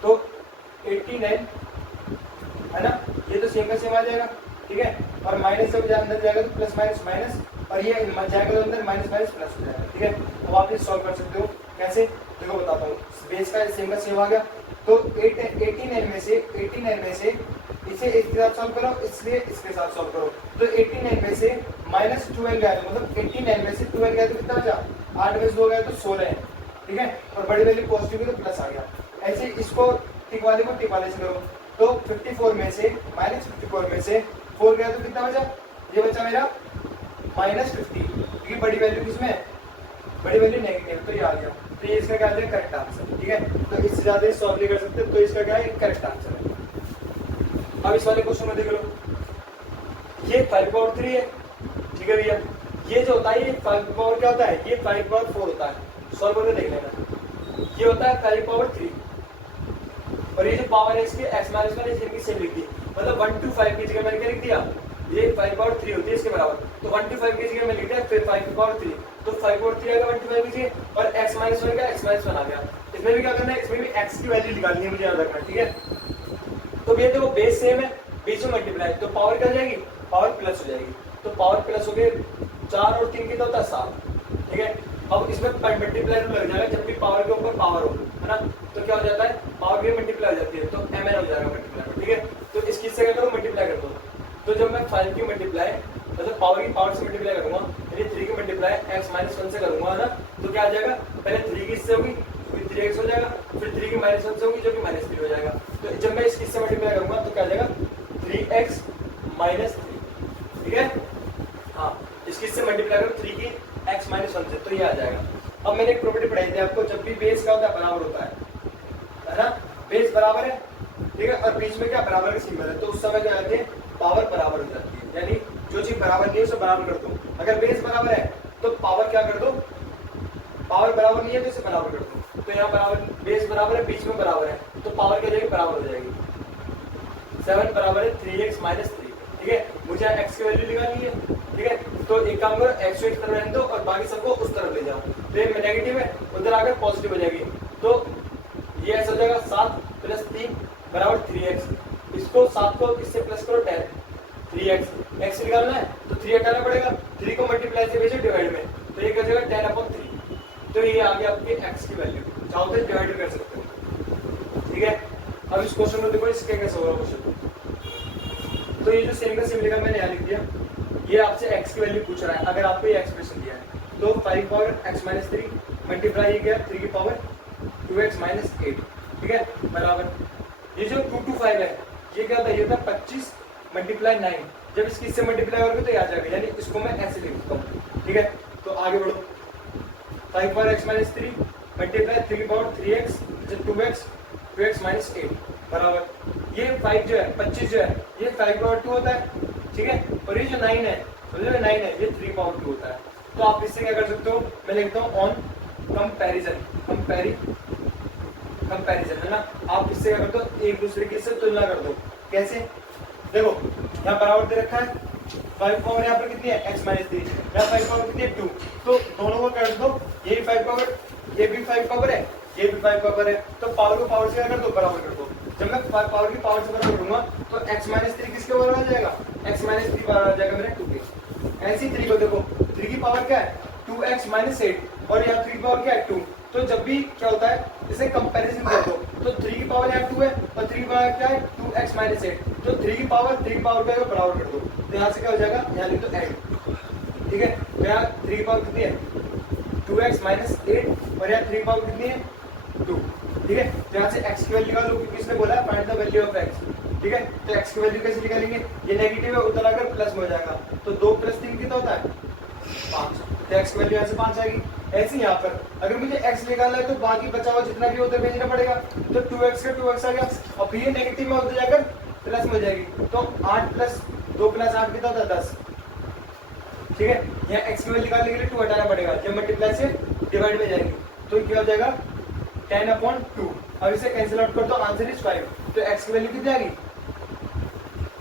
तो 89, है ना, ये तो सेम का सेम आ जाएगा, ठीक है। और माइनस जब अंदर जाएगा तो प्लस माइनस माइनस, और ये जाएगा तो अंदर माइनस माइनस प्लस हो जाएगा, ठीक है। तो आप ये सॉल्व कर सकते हो, कैसे देखो बताता हूँ। बेस का सेम आ गया, तो 89 में से इसे इसके साथ सॉल्व करो, इसलिए इसके साथ सॉल्व करो, तो 89 में से -12 गया, तो मतलब 89 में से 12 गया तो कितना बचा, 8 में से 2 गया तो 16 है, ठीक है। और बड़ी वैल्यू पॉजिटिव है तो प्लस आ गया। ऐसे इसको टिक वाले को टिक वाले से करो, तो 54 में से -54 में से 4 गया तो कितना बचा, ये बचा मेरा -50, क्योंकि बड़ी वैल्यू किसमें है, बड़ी वैल्यू नेगेटिव, तो ये आ गया। तो ये इसका क्या है, करेक्ट आंसर, ठीक है। तो इससे ज्यादा सॉल्व नहीं कर सकते, तो इसका क्या है, करेक्ट आंसर है। अब इस वाले क्वेश्चन में देख लो, ये 5/3 है, ठीक है भैया। ये जो होता है, ये 5 क्या होता है, ये 5/4 होता है, सॉल्व करके देख लेना। ये होता है 5/3, और ये जो पावर है इसकी x - 1 इनकी सेम लिख दी, मतलब 1 to 5 की जगह मैंने क्या लिख दिया, ये 5/3 होती है इसके बराबर, तो 1 to 5 की जगह मैंने लिख दिया फिर 5/3, तो 5/3 आएगा 1 to 5 की जगह, और x - 1 का x - 1 आ गया। इसमें भी क्या करना है, इसमें भी x की वैल्यू निकालनी है, मुझे याद रखना, ठीक है। तो ये देखो बेस सेम है, बीच में मल्टीप्लाई, तो पावर क्या हो जाएगी, पावर प्लस हो जाएगी, तो पावर प्लस हो गए, 4 और 3 कितना होता है 7, ठीक है। अब इसमें मल्टीप्लाई लग जाएगा, जब भी पावर के ऊपर पावर हो, है ना, तो क्या हो जाता है, पावर भी मल्टीप्लाई हो जाती है, तो mn हो जाएगा मल्टीप्लाई, ठीक है। तो इसकी से क्या करो, मल्टीप्लाई कर दो, तो जब मैं 5 की मल्टीप्लाई मतलब पावर की पावर से मल्टीप्लाई करूंगा, यानी 3 की मल्टीप्लाई x - 1 से करूंगा, है ना, तो क्या आ जाएगा, पहले 3 की इससे होगी, फिर 3x हो जाएगा, फिर 3 की -1 से होगी, जो कि -3 हो जाएगा। तो जब मैं इसकी से मल्टीप्लाई करूंगा तो क्या आ जाएगा, 3x - 3, ठीक है। हाँ, इसकी से मल्टीप्लाई करो 3 की x - 1 से, तो ये आ जाएगा। अब मैंने एक प्रॉपर्टी पढ़ाई थी आपको, जब भी बेस क्या होता है, बराबर होता है ना, बेस बराबर है, ठीक है, और बीच में क्या बराबर का सिंबल है, तो उस समय क्या आती है, पावर बराबर हो जाती है, यानी जो चीज बराबर नहीं है उसे बराबर कर दो। अगर बेस बराबर है तो पावर क्या कर दो, पावर बराबर नहीं है तो इसे बराबर कर दो, तो यहाँ बराबर, बेस बराबर है, बीच में बराबर है, तो पावर क्या जाएगी, बराबर हो जाएगी। 7 बराबर है 3x - 3, ठीक है। मुझे x की वैल्यू निकालनी है, ठीक है। तो एक काम करो, x को एक तरफ रहने दो और बाकी सबको उस तरफ ले जाओ, तो ये नेगेटिव है, उधर आकर पॉजिटिव हो जाएगी, तो ये ऐसा हो जाएगा 7 + 3 बराबर 3x, इसको 7 को इससे प्लस करो 10, 3x, x निकालना है तो 3 हटाना पड़ेगा, 3 को मल्टीप्लाई से भेजो डिवाइड में, तो ये कर जाएगा 10/3, तो ये आ गया आपकी x की वैल्यू, चाहो तो डिवाइड कर सकते हो, ठीक है। अब इस क्वेश्चन को देखो, इसके कैसे होगा क्वेश्चन, तो ये जो सेम का सेम लिखा मैंने यहाँ लिख दिया, ये आपसे x की वैल्यू पूछ रहा है, अगर आपको ये एक्सप्रेशन दिया है, तो 5 पावर x - 3 मल्टीप्लाई ये गया 3 की पावर 2x माइनस 8, ठीक है, बराबर ये जो 2 to 5 है ये क्या होता है, ये होता है 25 मल्टीप्लाई 9, जब इसकी इससे मल्टीप्लाई करोगे तो ये आ जाएगा, यानी इसको मैं ऐसे लिख देता हूँ, ठीक है। तो आगे बढ़ो, 5 power x minus 3 multiply 3 power 3x 2x minus 8 बराबर ये 5 जो है 25 जो है ये 5 पावर 2 होता है, ठीक है, और ये जो 9 है समझो 9 है ये 3 पावर 2 होता है। तो आप इससे क्या कर सकते हो, मैं लिखता हूँ ऑन कंपैरिजन, कंपैरिजन है ना, आप इससे क्या कर दो, एक दूसरे की इससे तुलना कर दो। कैसे, देखो यहाँ बराबर दे रखा है, 5 पावर यहाँ पर कितनी है x माइनस 3, यहाँ 5 पावर कितनी है 2, तो दोनों को कर दो, ये भी 5 पावर, ये भी 5 पावर है, ये भी 5 पावर है, तो पावर को पावर से क्या कर दो, बराबर कर दो। जब मैं पावर की पावर से बराबर करूंगा तो x माइनस 3 किसके बराबर आ जाएगा, x माइनस 3 बराबर आ जाएगा मेरे 2 के। ऐसी 3 को देखो, 3 की पावर क्या है 2x माइनस 8 और यहाँ 3 की पावर क्या है 2, तो जब भी क्या होता है इसे कंपैरिजन कर दो, तो 3 की पावर यहाँ 2 है और 3 की पावर क्या है 2x माइनस 8, तो 3 की पावर क्या है बराबर कर दो, तो यहाँ से क्या हो जाएगा, यहाँ लिख दो एड, ठीक है। तो यहाँ 3 की पावर कितनी है 2x माइनस 8 और यहाँ 3 की पावर कितनी है 2, ठीक है। तो यहाँ से x की वैल्यू निकालो, क्योंकि इसने बोला है find the value of x, ठीक है। तो x की वैल्यू कैसे निकालेंगे, ये नेगेटिव है उधर आकर प्लस में हो जाएगा, तो 2 + 3 कितना होता है 5, तो x की वैल्यू यहाँ से 5 आएगी। ऐसे यहाँ पर अगर मुझे x निकालना है तो बाकी बचा हुआ जितना भी उधर भेजना पड़ेगा, तो 2x का 2x आ गया और फिर ये नेगेटिव में उधर जाकर प्लस में हो जाएगी, तो 8 + 2 + 8 कितना होता है 10, ठीक है। यहाँ x की वैल्यू निकालने के लिए 2 हटाना पड़ेगा, जब मल्टीप्लाई से डिवाइड में जाएगी तो क्या हो जाएगा 10/2, अब इसे कैंसिल आउट कर दो, आंसर इज 5, तो x की वैल्यू कितनी आ गई,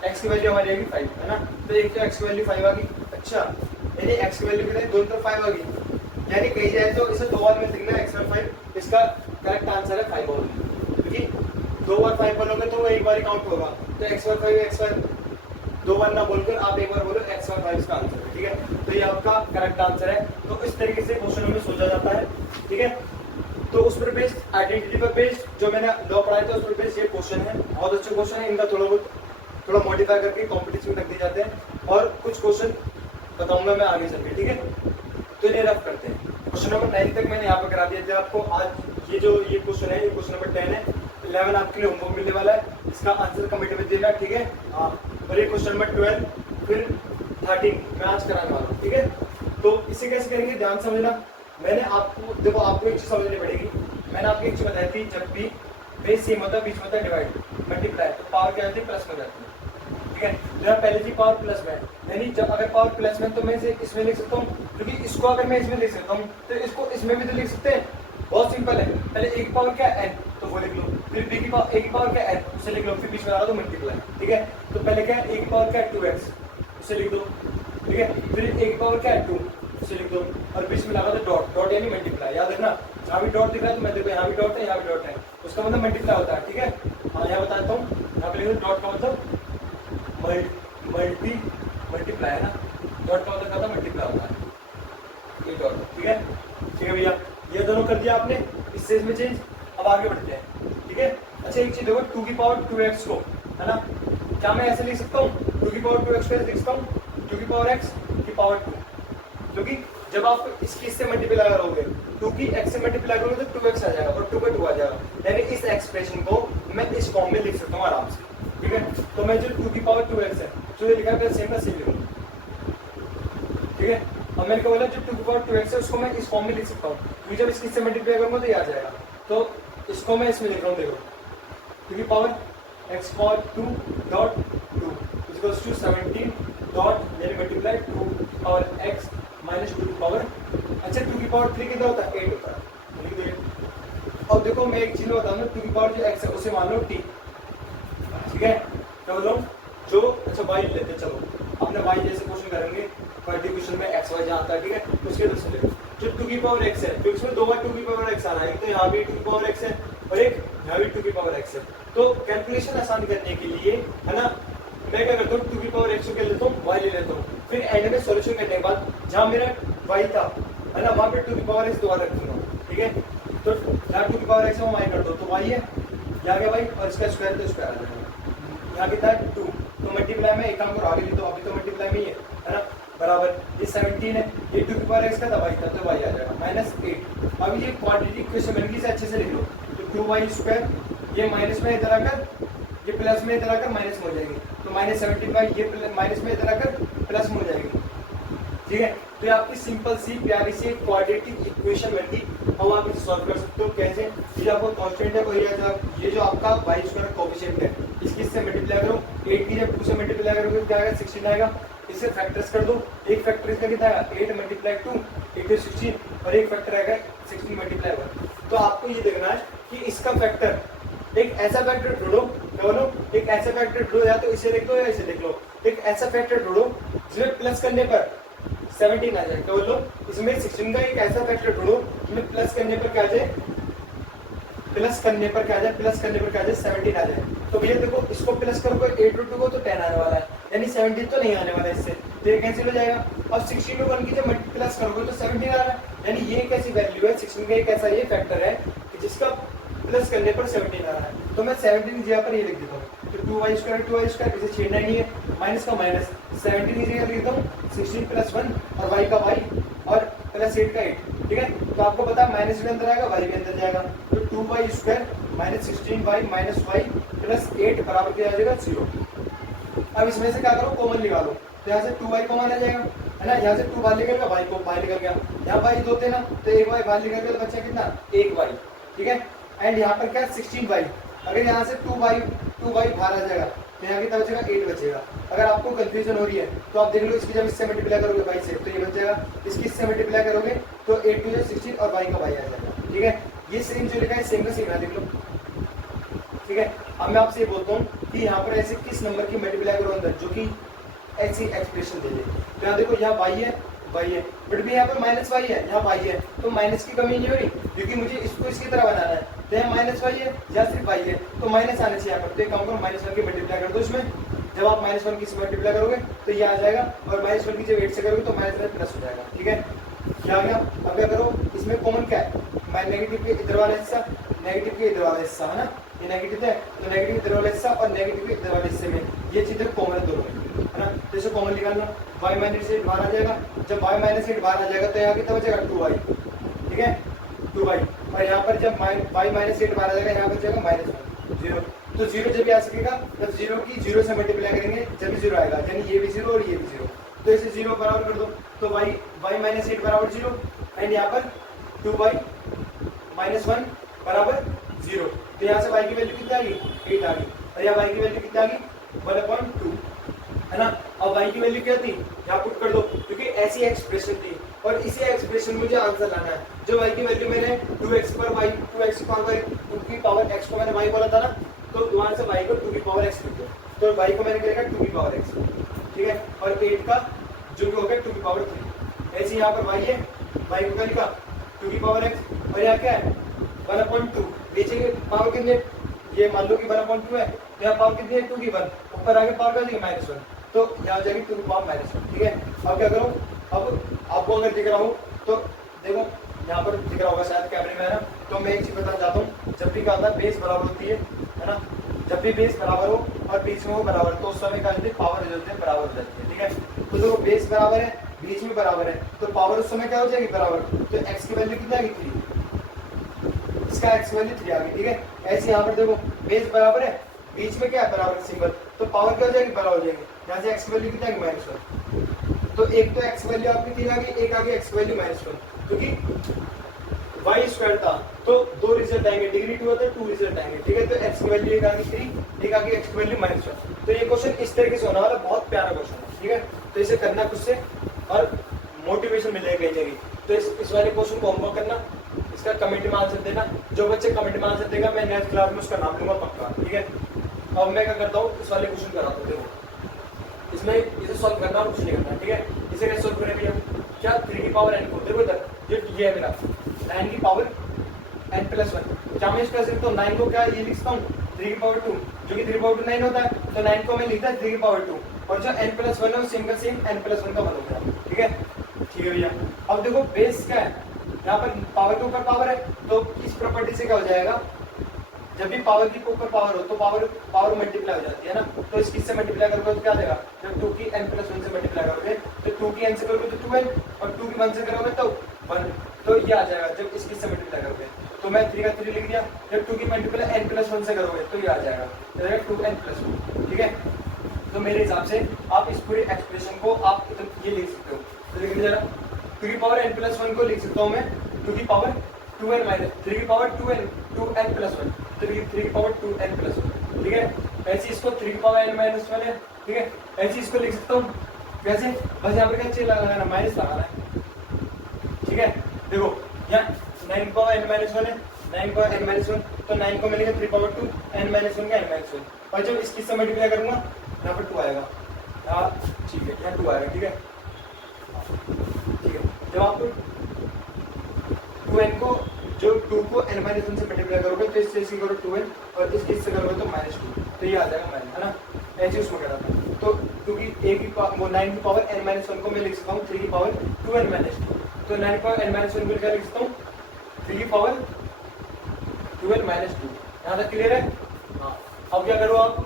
x की वैल्यू हमारी आएगी 5 है ना, तो एक तो x की वैल्यू 5 आ गई, अच्छा यानी x की वैल्यू कितनी दोनों तरफ 5 आ गई, यानी कही जाए तो इसे 2 बार में लिखना है x और 5, इसका करेक्ट आंसर है 5 और, क्योंकि 2 बार 5 बोलोगे तो वो एक बार ही काउंट होगा, तो x और 5 2 बार ना बोलकर आप एक बार बोलो x और 5 का आंसर है, ठीक है। तो ये आपका करेक्ट आंसर है। तो इस तरीके से क्वेश्चन में सोचा जाता है, ठीक है। तो उस पर बेस्ड आइडेंटिटी पर बेस्ड जो मैंने लॉ पढ़ाया था उस पर बेस्ड ये क्वेश्चन है, बहुत अच्छे क्वेश्चन है, इनका थोड़ा मॉडिफाई करके कॉम्पिटिशन में रख दिए जाते हैं और कुछ क्वेश्चन बताऊंगा मैं आगे चल के, ठीक है। तो ये रफ करते हैं, क्वेश्चन नंबर 9 तक मैंने यहाँ पर करा दिया था आपको। आज ये क्वेश्चन है, ये क्वेश्चन नंबर 10 है, 11 आपके लिए होमवर्क मिलने वाला है, इसका आंसर कमेंट में देना, ठीक है। और ये क्वेश्चन नंबर 12 फिर 13 मैं आज कराने वाला हूँ, ठीक है। तो इसे कैसे करेंगे ध्यान समझना, मैंने आपको देखो आपको एक चीज समझनी पड़ेगी, मैंने आपको एक चीज बताई थी, जब भी बेस सेम होता है बीच में होता है डिवाइड मल्टीप्लाई, तो पावर क्या होती है प्लस में जाती है, ठीक है। तो यहाँ पहले थी पावर प्लस में, यानी जब अगर पावर प्लस में तो मैं इसे इसमें लिख सकता हूँ, क्योंकि इसको अगर मैं इसमें लिख सकता हूँ तो इसको इसमें भी तो लिख सकते हैं, बहुत सिंपल है। पहले a की पावर क्या है n, तो वो लिख लो, फिर b की पावर a की पावर क्या है n, उसे लिख लो, फिर बीच में लगा दो मल्टीप्लाई, ठीक है। तो पहले क्या है a की पावर क्या है 2x, उसे लिख दो, ठीक है। फिर a की पावर क्या है 2, उसे लिख दो, और बीच में लगा दो डॉट, डॉट यानी मल्टीप्लाई, याद रखना जहाँ भी डॉट दिख रहा है तो मैं देखो यहाँ भी डॉट है यहाँ भी डॉट है, उसका मतलब मल्टीप्लाई होता है, ठीक है। हाँ यहाँ बता देता हूँ, यहाँ पे लिख दो डॉट का मतलब मल्टीप्लाई है ना, डॉट का मतलब क्या होता है मल्टीप्लाई होता है, ये डॉट, ठीक है। ठीक है भैया, ये दोनों कर दिया आपने, इससे इसमें चेंज। अब आगे बढ़ते हैं, ठीक है। अच्छा एक चीज देखो 2 की पावर 2x को, है ना, क्या मैं ऐसे लिख सकता हूँ 2 की पावर 2x को ऐसे लिख सकता हूँ 2 की पावर x की पावर 2, क्योंकि जब आप इसकी इससे मल्टीप्लाई करोगे 2 की x से मल्टीप्लाई करोगे तो 2x आ जाएगा और 2 का 2 आ जाएगा, यानी इस एक्सप्रेशन को मैं इस फॉर्म में लिख सकता हूँ आराम से, ठीक है। तो मैं जो 2 की पावर 2x है जो ये लिखा है सेम का सेम लिखूँ, ठीक है। अब मैंने क्या बोला जो 2 की पावर 2x है उसको मैं इस फॉर्म में लिख सकता हूँ, क्योंकि जब इसकी से मल्टीप्लाई करूंगा तो ये आ जाएगा, तो इसको मैं इसमें लिख रहा हूँ, देखो 2 की power x power 2 dot 2 equals to 17 dot यानी मल्टीप्लाई 2 पावर x माइनस 2 की पावर, अच्छा 2 की पावर 3 कितना होता है 8 होता है, लिख दो। अब देखो मैं एक चीज बताऊंगा 2 की पावर जो x है उसे मान लो t, ठीक है। तो बोलो जो अच्छा y लेते हैं, चलो अपने y जैसे क्वेश्चन करेंगे क्वेश्चन में x y जहाँ आता है, ठीक है। तो उसके दूसरे जो 2 की पावर x है तो इसमें 2 बार 2 की पावर x आ रहा है, तो यहाँ भी 2 की पावर x है और एक यहाँ भी 2 की पावर x है। तो कैलकुलेशन आसान करने के लिए है ना मैं क्या करता हूँ 2 की पावर x को क्या लेता हूँ y ले लेता हूँ, फिर एंड में सॉल्यूशन करने के बाद जहाँ मेरा y था है ना वहाँ पे 2 की पावर x दोबारा रख दूंगा, ठीक है। तो यहाँ 2 की पावर x y कर दो तो y है, यहाँ गया y और इसका स्क्वायर तो स्क्वायर आ जाएगा, यहाँ कितना है 2, तो मल्टीप्लाई में एक काम करो आगे लिख दो, अभी तो मल्टीप्लाई में ही है ना, बराबर ये 17 है, ये 2 की पावर x का दवाई था तो y आ जाएगा -8। अब ये क्वाड्रेटिक इक्वेशन बन गई, इसे अच्छे से लिख लो। तो 2y², ये माइनस में इधर आकर ये प्लस में इधर आकर माइनस में हो जाएगी, तो -75 ये माइनस में इधर आकर प्लस में हो जाएगी। ठीक है, तो ये आपकी सिंपल सी प्यारी सी क्वाड्रेटिक इक्वेशन बन गई। अब आप इसे सॉल्व कर सकते हो कैसे? ये आपको कांस्टेंट है और ये जो आपका y² कोएफिशिएंट है, इसकी इससे मल्टीप्लाई करो, 8 की जब 2 से मल्टीप्लाई करोगे तो क्या आएगा 16 आएगा। इसे फैक्टर्स कर दो, एक फैक्टर इसका कितना आएगा 8 × 2 8 16, और एक फैक्टर आएगा 16 × 1। तो आपको ये देखना है कि इसका फैक्टर, एक ऐसा फैक्टर ढूंढो, क्या बोलो, एक ऐसा फैक्टर ढूंढो, या तो इसे लिख दो या इसे लिख लो। एक ऐसा फैक्टर ढूंढो जिसमें प्लस करने पर 17 आ जाए, क्या बोलो, इसमें 16 का एक ऐसा फैक्टर ढूंढो जिसमें प्लस करने पर क्या आ जाए, प्लस करने पर क्या आ जाए, प्लस करने पर क्या आ जाए 17 आ जाए। तो भैया देखो, इसको प्लस करोगे 8 × 2 को तो 10 आने वाला है, यानी 17 तो नहीं आने वाला है इससे, तो ये कैंसिल हो जाएगा। अब 16 को 1 की जब प्लस करोगे तो 17 आ रहा है, यानी ये एक ऐसी वैल्यू है 16 का, एक ऐसा ये फैक्टर है कि जिसका प्लस करने पर 17 आ रहा है। तो मैं 17 की जगह पर ये लिख देता हूँ, तो 2y², इसे छेड़ना नहीं है, माइनस का माइनस, 17 की जगह लिख देता हूँ 16 + 1 और y का y और +8 का 8। ठीक है, तो आपको पता है माइनस भी अंदर आएगा, y भी अंदर जाएगा, तो 2y² - 16y - y + 8 बराबर क्या आ जाएगा 0। अब इसमें से क्या करो, कॉमन निकालो, तो यहाँ से 2y कॉमन आ जाएगा, है ना, यहाँ से 2 बाहर निकल गया, y को बाहर निकल गया, यहाँ y 2 थे ना, तो 1y बाहर निकल गया, तो बचा कितना 1y। ठीक है, एंड यहाँ पर क्या 16y, अगर यहाँ से 2y बाहर आ जाएगा तो यहाँ कितना बचेगा 8 बचेगा। अगर आपको कंफ्यूजन हो रही है तो आप देख लो, इसकी जब इससे मल्टीप्लाई करोगे y से तो ये बच जाएगा, इसकी इससे मल्टीप्लाई करोगे तो 8 × 2 = 16 और y का y आ जाएगा। ठीक है, ये सेम जो लिखा है सेम का सेम है, देख लो। ठीक है, अब मैं आपसे ये बोलता हूँ कि यहाँ पर ऐसे किस नंबर की मल्टीप्लाई करो अंदर जो कि ऐसी एक्सप्रेशन दे दे। तो यहाँ देखो, यहाँ y है, बट भी यहाँ पर -y है, यहाँ y है, तो माइनस की कमी नहीं हो रही क्योंकि मुझे इसको इसकी तरह बनाना है। तो यहाँ -y है, यहाँ सिर्फ y है, तो माइनस आने चाहिए यहाँ पर। तो एक काम करो, -1 की मल्टीप्लाई कर दो इसमें, जब आप -1 की मल्टीप्लाई करोगे तो ये आ जाएगा, और -1 की जब 8 से करोगे तो -1 प्लस हो जाएगा। ठीक है, क्या आ गया। अब क्या करो, इसमें कॉमन क्या है, नेगेटिव के इधर वाला हिस्सा, नेगेटिव के इधर वाला हिस्सा, है ना, ये नेगेटिव है तो नेगेटिव इधर वाला हिस्सा और नेगेटिव के इधर वाले हिस्से में ये चीजें कॉमन है दोनों में, है ना। तो इसे कॉमन निकालना, y - 8 बाहर आ जाएगा, जब y - 8 बाहर आ जाएगा तो यहाँ कितना बचेगा 2y। ठीक है, 2y, और यहाँ पर जब y - 8 बाहर आ जाएगा, यहाँ बचेगा -1 0। तो 0 जब भी आ सकेगा तब 0 की 0 से मल्टीप्लाई करेंगे, जब भी 0 आएगा, यानी ये भी 0 और ये भी 0, तो इसे 0 बराबर कर दो, तो y - 8 बराबर 0, एंड यहाँ पर 2y - 1 बराबर 0। तो यहाँ से y की वैल्यू कितनी आ गई 8 आ गई, और यहाँ y की वैल्यू कितनी आ गई 1/2, है ना। अब y की वैल्यू क्या थी, यहाँ पुट कर दो, क्योंकि ऐसी एक्सप्रेशन थी और इसी एक्सप्रेशन में मुझे आंसर लाना है। जो y की वैल्यू मैंने 2x पर y 2x की पावर x को मैंने y बोला था ना, तो वहां से y को 2 की पावर x लिख दो, तो y को मैंने क्या लिखा 2 की पावर x। ठीक है, और 8 का जो भी हो गया 2 की पावर 3। ऐसे यहाँ पर y है, y को क्या लिखा 2 की पावर x, और यहाँ क्या है 1/2, नीचे की पावर कितनी है, ये मान लो कि 1/2 है, तो यहाँ पावर कितनी है 2 की 1, ऊपर आगे पावर क्या है -1, तो यहाँ जाएगी 2 की पावर -1। ठीक है, अब क्या करो, अब आपको अगर दिख रहा हूँ तो देखो यहाँ पर दिख रहा होगा शायद कैमरे में, है ना। तो मैं एक चीज बताना चाहता हूँ, जब भी क्या होता है बेस बराबर होती है ना, जब भी बेस बराबर हो और बीच में हो बराबर, तो उस समय क्या होती है पावर जो होती है बराबर हो जाती है। ठीक है, तो देखो बेस बराबर है, बीच में बराबर है, तो पावर उस समय क्या हो जाएगी बराबर, तो x की वैल्यू कितनी आ गई 3, इसका x वैल्यू 3 आ गई। ठीक है, ऐसे यहाँ पर देखो बेस बराबर है, बीच में क्या है बराबर सिंबल, तो पावर क्या हो जाएगी बराबर हो जाएगी, यहाँ से x की वैल्यू कितनी आ गई -1, तो एक तो x वैल्यू आपकी 3 आ गई, एक आ गई x वैल्यू -1, क्योंकि y² था तो 2 रिजल्ट आएंगे, डिग्री 2 होता है 2 रिजल्ट आएंगे। ठीक है, तो x की वैल्यू एक आ गई 3, एक आ गई x की वैल्यू -1। तो ये क्वेश्चन इस तरीके से होने वाला, बहुत प्यारा क्वेश्चन है। ठीक है, तो इसे करना खुद से और मोटिवेशन मिलेगा कहीं ना कहीं। तो इस वाले क्वेश्चन को होमवर्क करना, इसका कमेंट में आंसर देना, जो बच्चे कमेंट में आंसर देगा मैं नेक्स्ट क्लास में उसका नाम लूंगा पक्का। ठीक है, अब मैं क्या करता हूँ, इस वाले क्वेश्चन कराता हूँ, देखो इसमें इसे सॉल्व करना और कुछ नहीं करना। ठीक है, इसे कैसे सॉल्व करें भैया, क्या 3 की पावर n को देखो इधर, ये है मेरा 9 की पावर n+1, क्या मैं इसका सिर्फ तो 9 को क्या ये लिखता हूँ 3 की पावर 2, जो कि 3 की पावर 2 9 होता है, तो 9 को मैं लिखता है 3 की पावर 2, और जो n+1 है वो सिंगल सेम n+1 का 1 हो गया। ठीक है, ठीक है भैया। अब देखो बेस क्या है, यहाँ पर पावर के ऊपर पावर है, तो इस प्रॉपर्टी से क्या हो जाएगा, जब भी पावर की ऊपर पावर हो तो पावर मल्टीप्लाई हो जाती है ना, तो इस किससे मल्टीप्लाई करोगे तो क्या देगा, जब 2 की n प्लस 1 से मल्टीप्लाई करोगे तो 2 की n से करोगे तो 2n, और 2 की 1 से करोगे तो 1, तो ये आ जाएगा जब इस किससे मल्टीप्लाई करोगे, तो मैं 3 का 3 लिख दिया, जब 2 की मल्टीप्लाई n प्लस 1 से करोगे तो ये आ जाएगा 2n प्लस 1, ठीक है। तो मेरे हिसाब से आप इस पूरे एक्सप्रेशन को आप ये लिख सकते हो, तो देखिए जरा 2 की पावर n प्लस 1 को लिख सकता हूँ मैं 2 की पावर 2n माइनस 3 की पावर 2n प्लस 1, 3 की पावर 2n प्लस 1, ठीक है। ऐसे इसको 3 की पावर n माइनस 1 है, ठीक है, ऐसे इसको लिख सकता हूँ कैसे, बस यहाँ पर क्या चेंज लगाना, माइनस लगाना है, ठीक है। देखो यहाँ 9 की पावर n माइनस 1 है, 9 की पावर n माइनस 1, तो 9 को मिलेगा 3 की पावर 2 n माइनस 1 का n माइनस 1, और जब इसकी से मल्टीप्लाई करूंगा यहाँ पर 2 आएगा, ठीक है, यहाँ 2 आएगा, ठीक है, ठीक है। जब आप 2n को जो 2 को n माइनस 1 से मल्टीप्लाई करोगे तो इससे इसकी करो 2n, और इसके इससे करोगे तो -2, तो ये आ जाएगा माइनस, है ना, ऐसे उसमें कह रहा था। तो 2 की a की वो 9 की पावर n माइनस 1 को मैं लिख सकता हूँ 3 की पावर 2n माइनस 2, तो 9 की पावर n माइनस 1 को क्या लिख सकता हूँ 3 की पावर 2n माइनस 2, यहाँ तक क्लियर है। हाँ, अब क्या करो आप,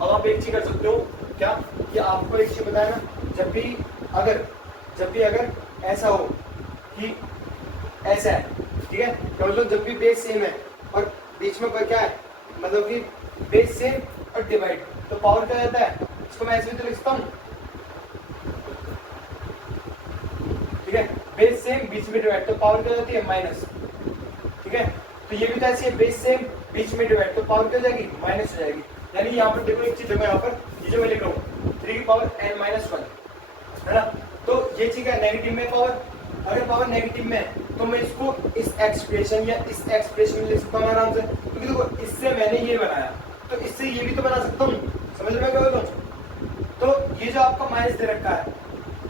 अब आप एक चीज कर सकते हो क्या, कि आपको एक चीज बताया ना, जब भी अगर ऐसा हो कि ऐसा है, ठीक है, तो मतलब जब भी बेस सेम है और बीच में क्या है, मतलब कि बेस सेम और डिवाइड, तो पावर क्या जाता है, इसको मैं ऐसे भी तो लिख सकता हूँ, ठीक है, बेस सेम बीच में डिवाइड, तो पावर क्या जाती है माइनस, ठीक है। तो ये भी तो ऐसी है, बेस सेम बीच में डिवाइड, तो पावर क्या हो जाएगी माइनस हो जाएगी। यानी यहाँ पर देखो एक चीज देखो, यहाँ पर ये जो मैं लिख रहा हूँ 3 की पावर n माइनस 1, है ना, तो ये चीज है नेगेटिव में पावर, अगर पावर नेगेटिव में है तो मैं इसको इस एक्सप्रेशन या इस एक्सप्रेशन में लिख सकता हूँ आराम से, क्योंकि देखो इससे मैंने ये बनाया तो इससे ये भी तो बना सकता हूँ, समझ में क्या बोल रहा हूँ। तो ये जो आपका माइनस दे रखा है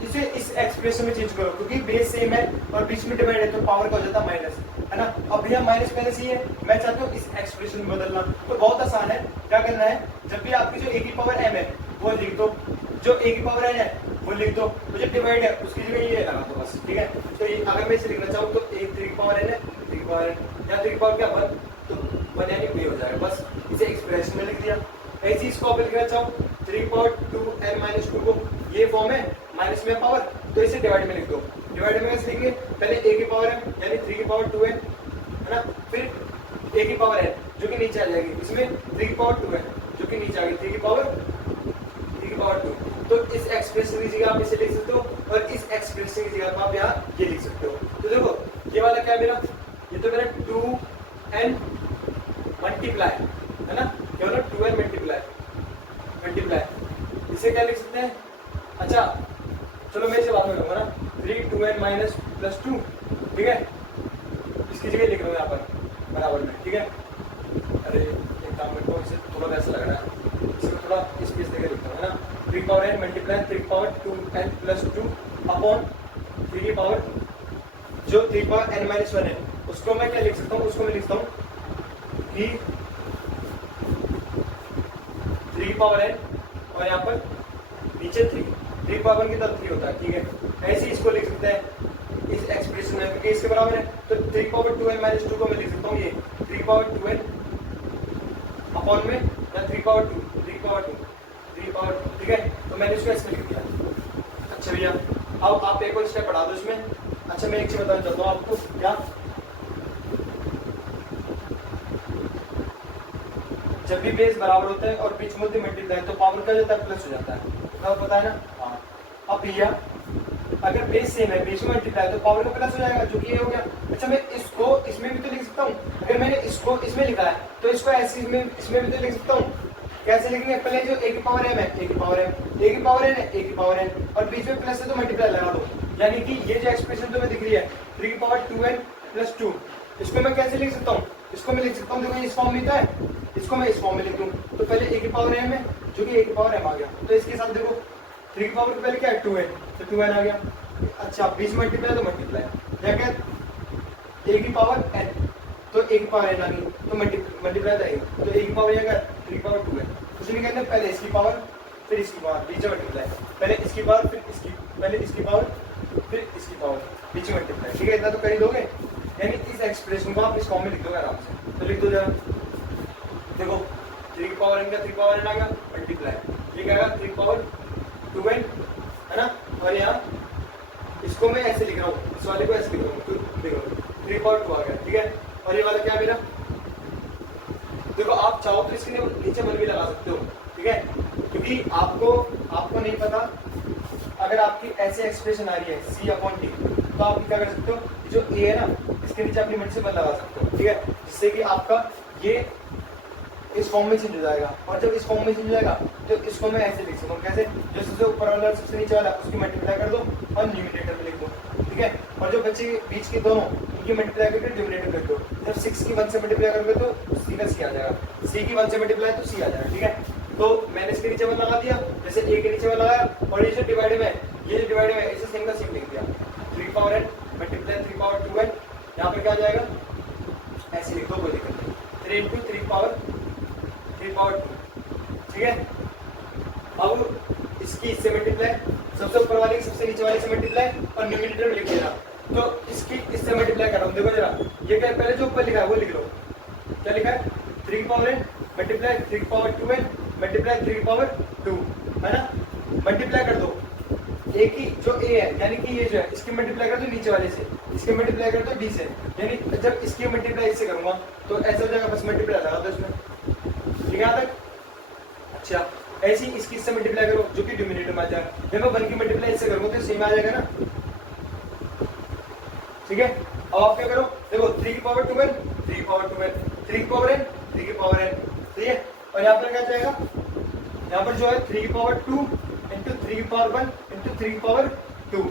इसे इस एक्सप्रेशन में चेंज करो, क्योंकि बेस सेम है और बीच में डिवाइड है तो पावर का हो जाता है माइनस, है ना। अब भैया माइनस पहले से ही है, मैं चाहता हूँ इस एक्सप्रेशन में बदलना, तो बहुत आसान है, क्या करना है, जब भी आपकी जो a की पावर m है वो लिख दो, जो a की पावर n है वो लिख दो, तो जो डिवाइड है उसकी जगह ये लगा दो बस, ठीक है। तो ये अगर मैं इसे लिखना चाहूँ तो 3 की पावर n है, 3 की पावर n या 3 की पावर क्या 1, तो 1 यानी b हो जाएगा, बस इसे एक्सप्रेशन में लिख दिया। ऐसी इसको आप लिखना चाहूँ 3 की पावर 2n माइनस 2 को, ये फॉर्म है माइनस में पावर, तो इसे डिवाइड में लिख दो, डिवाइड में कैसे लिखेंगे, पहले a की पावर m यानी 3 की पावर 2n, है ना, फिर a की पावर n जो कि नीचे आ जाएगी, इसमें 3 की पावर 2 है जो कि नीचे आ गई 3 की पावर 2, तो इस एक्सप्रेशन की जगह आप इसे लिख सकते हो और इस एक्सप्रेशन की जगह आप यहाँ ये लिख सकते हो। तो देखो ये वाला क्या है मेरा, ये तो मेरा 2n मल्टीप्लाई, है ना, क्या बोला 2n मल्टीप्लाई, इसे क्या लिख सकते हैं, अच्छा चलो मैं इसे बाद में लूंगा ना, 3 2n माइनस प्लस 2, ठीक है, इसकी जगह लिख रहा हूँ यहाँ पर बराबर में, ठीक है। अरे एक काम मेरे को इसे थोड़ा वैसा लग रहा है, इसको थोड़ा स्पेस देकर लिखता हूँ, है ना, 3 की पावर n मल्टीप्लाई 3 की पावर 2n प्लस 2 अपॉन 3 की पावर जो 3 की पावर n माइनस 1 है उसको मैं क्या लिख सकता हूँ, उसको मैं लिखता हूँ कि 3 की पावर n और यहाँ पर नीचे 3 की पावर की तरफ 3 होता है, ठीक है। ऐसे इसको लिख सकते हैं इस एक्सप्रेशन में, क्योंकि इसके बराबर है, तो 3 की पावर 2n माइनस 2 को मैं लिख सकता हूँ ये 3 की पावर 2n अपॉन में या 3 की पावर 2, 3 की पावर 2, ठीक है। तो मैंने इसको ऐसे लिख दिया। अच्छा भैया अब आप एक और स्टेप बढ़ा दो इसमें। अच्छा मैं एक चीज बताना चाहता हूँ आपको, क्या जब भी बेस बराबर होता है और बीच मध्य मल्टीप्लाई तो पावर क्या हो जाता है, प्लस हो जाता है, तो पता है ना। हाँ अब भैया अगर बेस सेम है बीच में मल्टीप्लाई तो पावर का प्लस हो जाएगा, जो कि ये हो गया। अच्छा मैं इसको इसमें भी तो लिख सकता हूँ, अगर मैंने इसको इसमें लिखा है तो इसको ऐसे इसमें भी तो लिख सकता हूँ। कैसे लिखेंगे, पहले जो a की पावर m है, a की पावर m, a की पावर n है, a की पावर n और बीच में प्लस है तो मल्टीप्लाई लगा दो, यानी कि ये जो एक्सप्रेशन तुम्हें दिख रही है 3 की पावर 2n प्लस 2, इसको मैं कैसे लिख सकता हूँ, इसको मैं लिख सकता हूँ, देखो इस फॉर्म में है, इसको मैं इस फॉर्म में लिख दूँ, तो पहले a की पावर m है जो कि a की पावर m आ गया, तो इसके साथ देखो 3 की पावर पहले क्या है 2n, तो 2n आ गया। अच्छा बीच में मल्टीप्लाई तो मल्टीप्लाई, क्या क्या a की पावर n तो a की पावर n आ गई तो मल्टीप्लाई तो आएगी, तो a की पावर क्या 3 की पावर 2 है, कुछ नहीं कहते, पहले इसकी पावर फिर इसकी पावर बीच में मल्टीप्लाई, पहले इसकी पावर फिर इसकी, पहले इसकी पावर फिर इसकी पावर बीच में मल्टीप्लाई, ठीक है। इतना तो कर ही दोगे। यानी इस एक्सप्रेशन को आप इस फॉर्म में लिख दोगे आराम से। तो लिख दो जरा, देखो 3 की पावर n का 3 पावर n आ गया मल्टीप्लाई, ये क्या आएगा 3 पावर 2n है ना, और यहाँ इसको मैं ऐसे लिख रहा हूँ, इस वाले को ऐसे लिख रहा हूँ, तो देखो 3 पावर 2 आ गया, ठीक है। और ये वाला क्या मेरा, देखो आप चाहो तो इसके नीचे मन भी लगा सकते हो, ठीक है, क्योंकि आपको नहीं पता अगर आपकी ऐसे एक्सप्रेशन आ रही है C/D, तो आप क्या कर सकते हो, जो A है ना इसके नीचे अपनी मर्जी से बल लगा सकते हो, ठीक है, जिससे कि आपका ये इस फॉर्म में चेंज हो जाएगा। और जब इस फॉर्म में चेंज हो जाएगा तो इसको मैं ऐसे लिख सकता हूँ, कैसे, जो सबसे ऊपर वाला सबसे नीचे वाला उसकी मल्टीप्लाई कर दो और न्यूमरेटर में लिख दो, ठीक है। और जो बच्चे बीच के दोनों उनकी मल्टीप्लाई करके डिनोमिनेटर लिख दो। जब 6 की 1 से मल्टीप्लाई करोगे तो C का C आ जाएगा, C की 1 से मल्टीप्लाई तो C आ जाएगा, ठीक है। तो मैंने इसके नीचे वन लगा दिया, जैसे A के नीचे वन लगाया, और ये जो डिवाइड में इसे सेम का सेम लिख दिया, 3 power n multiply 3 power 2n, यहाँ पर क्या आ जाएगा, ऐसे लिख दो, कोई दिक्कत नहीं, 3 × 3 पावर 2, ठीक है। अब इसकी इससे मल्टीप्लाई, सबसे ऊपर वाले की सबसे नीचे वाले से मल्टीप्लाई और न्यूमरेटर में लिख देना। तो इसकी इससे मल्टीप्लाई कर रहा हूँ, देखो जरा, ये क्या पहले जो ऊपर लिखा है वो लिख लो, क्या लिखा है 3 power n multiply 3 power 2n multiply 3 power 2, है ना, मल्टीप्लाई कर दो A की जो A है, यानी कि ये जो है इसकी मल्टीप्लाई कर दो नीचे वाले से, इसकी मल्टीप्लाई कर दो D से, यानी जब इसकी मल्टीप्लाई इससे करूंगा तो ऐसा हो जाएगा, बस मल्टीप्लाई लगा दो इसमें, ठीक है यहाँ तक। अच्छा, ऐसी इसकी इससे मल्टीप्लाई करो जो कि डिनोमिनेटर में आ जाएगा, जब मैं 1 की मल्टीप्लाई इससे करूंगा तो सेम आ जाएगा ना, ठीक है। अब आप क्या करो, देखो 3 की पावर 2n 3 की पावर 2n 3 की पावर n 3 की पावर n, ठीक है। और यहाँ पर क्या जाएगा, यहाँ पर जो है 3 की पावर 2 इंटू 3 की पावर 1 इंटू 3 की पावर 2,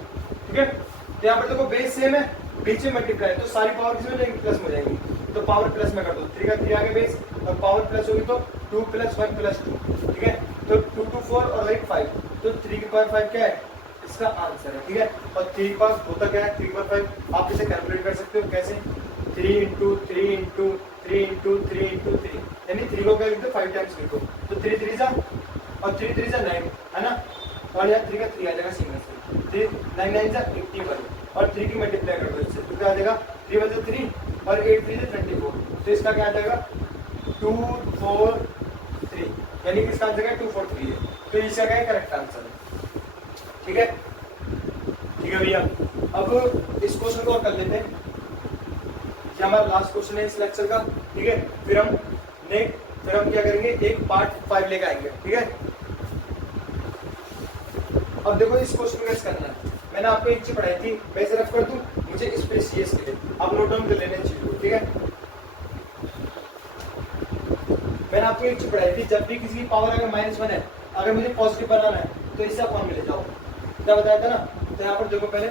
ठीक है। तो यहाँ पर देखो बेस सेम है, बीच में मल्टीप्लाई, तो सारी पावर किसमें जाएगी, प्लस में जाएगी, तो पावर प्लस में कर दो, 3 का 3 आगे बेस, और पावर प्लस होगी तो 2 + 1 + 2, ठीक है। तो 2 2 4 और 8 5, तो 3 की पावर 5 क्या है, इसका आंसर है, ठीक है। और 3 के पास होता क्या है, 3 की पावर 5 आप इसे कैलकुलेट कर सकते हो, कैसे, 3 × 3 × 3 × 3 × 3, यानी 3 को क्या लिखते हो 5 टाइम्स लिखो, तो 3 3 जा और 3 3 जा 9, है ना, और यहाँ 3 का 3 आ जाएगा सिंगल से, 3 9 9 जा 81, और 3 की मल्टीप्लाई कर दो इससे, तो क्या आ जाएगा 3 × 3 और 8 3 जा 24, तो इसका क्या आ जाएगा 2 4 3, यानी कि इसका आंसर है 2 4 3 है, तो इसका क्या है करेक्ट आंसर है, ठीक है। ठीक है भैया, अब इस क्वेश्चन को और कर लेते हैं, ये हमारा लास्ट क्वेश्चन है इस लेक्चर का, ठीक है। फिर हम क्या करेंगे, एक पार्ट 5 लेकर आएंगे, ठीक है। अब देखो इस क्वेश्चन को कैसे करना है, मैंने आपको एक चीज पढ़ाई थी, मैं इसे रफ कर दूं, मुझे इस पे CS के लिए आप नोट डाउन कर लेने चाहिए, ठीक है। मैंने आपको एक चीज पढ़ाई थी, जब भी किसी की पावर अगर -1 है, अगर मुझे पॉजिटिव बनाना है तो इससे अपॉन में ले जाओ, क्या बताया था ना। तो यहाँ पर देखो पहले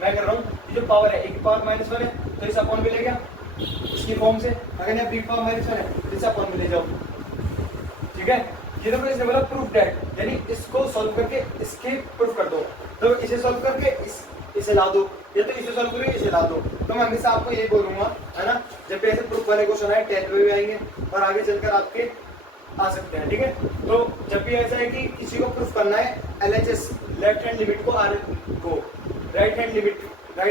मैं कर रहा हूँ, जो पावर है A की पावर -1 है तो इसे अपॉन में ले गया इसकी फॉर्म से, अगर यहाँ B की पावर -1 है तो इसे अपॉन में ले जाओ, ठीक है। ये देखो इसने बोला प्रूफ दैट, यानी इसको सॉल्व करके इसके प्रूफ कर दो, तो इसे सॉल्व करके इसे ला दो, या तो इसे सॉल्व करके इसे ला दो। तो मैं हमेशा आपको ये बोलूंगा, है ना, जब भी ऐसे प्रूफ वाले क्वेश्चन आए 10th में भी आएंगे और आगे चलकर आपके आ सकते हैं, ठीक है। तो जब भी ऐसा है कि किसी को प्रूफ करना है LHS लेफ्ट हैंड लिमिट को राइट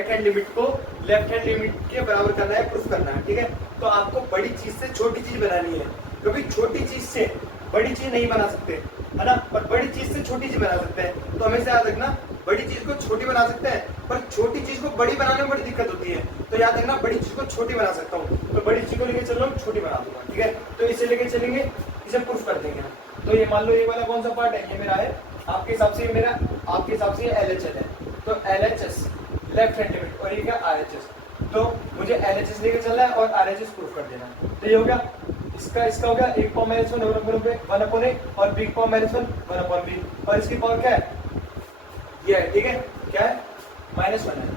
हैंड लिमिट को लेफ्ट हैंड लिमिट के बराबर करना है, प्रूफ करना है, ठीक है। तो आपको बड़ी चीज से छोटी चीज बनानी है, क्योंकि छोटी चीज से बड़ी चीज नहीं बना सकते, है ना, पर बड़ी चीज से छोटी चीज बना सकते हैं। तो हमेशा याद रखना, बड़ी चीज को छोटी बना सकते हैं, पर छोटी चीज को बड़ी बनाने में बड़ी दिक्कत होती है। तो याद रखना, बड़ी चीज को छोटी बना सकता हूँ, तो बड़ी चीज को लेके चल रहा हूँ, छोटी बना दूंगा, ठीक है। तो इसे लेके चलेंगे, इसे प्रूफ कर देंगे। तो ये मान लो ये वाला कौन सा पार्ट है, ये मेरा है, आपके हिसाब से LHS है, तो LHS लेफ्ट हैंड लिमिट, और ये क्या RHS, तो मुझे LHS लेके चलना है और RHS प्रूफ कर देना है। तो ये हो गया, इसका हो गया 1 पावर -1 1/a और B पावर -1 1/b, और इसकी पावर क्या है, ये है, ठीक है, क्या है -1 है,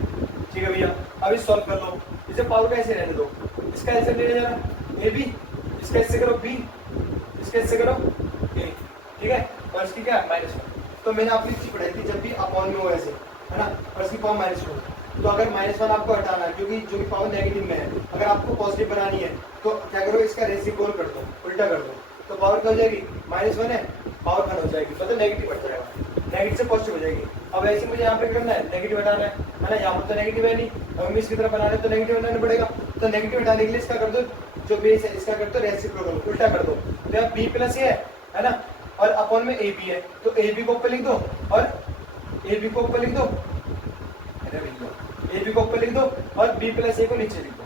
ठीक है भैया। अब इसे सॉल्व कर लो, इसे पावर कैसे रहने दो, इसका ऐसे ले जाना AB, इसका इससे करो B, इसका इससे करो A, ठीक है, और इसकी क्या है -1। तो मैंने आपको चीज पढ़ाई थी, जब भी अपॉन में हो ऐसे, है ना, और इसकी पावर -1, तो अगर -1 आपको हटाना है, क्योंकि जो कि पावर नेगेटिव में है, अगर आपको पॉजिटिव बनानी है तो क्या करो, इसका रेसिप्रोकल कर दो, उल्टा कर दो, तो पावर क्या हो जाएगी, -1 है, पावर 1 हो जाएगी, मतलब नेगेटिव हट जाएगा, नेगेटिव से पॉजिटिव हो जाएगी। अब ऐसे मुझे यहाँ पे करना है, नेगेटिव हटाना है ना, यहाँ पर तो नेगेटिव है नहीं, अब हमें इसकी तरफ बनाना है तो नेगेटिव बनाना पड़ेगा। तो नेगेटिव हटाने के लिए इसका कर दो, जो बेस है इसका कर दो रेसिप्रोकल, उल्टा कर दो। तो यहाँ b प्लस ये है ना, और अपॉन में ab है, तो ab को ऊपर लिख दो और ab को ऊपर लिख दो, ab को ऊपर लिख दो और b प्लस a को नीचे लिख दो।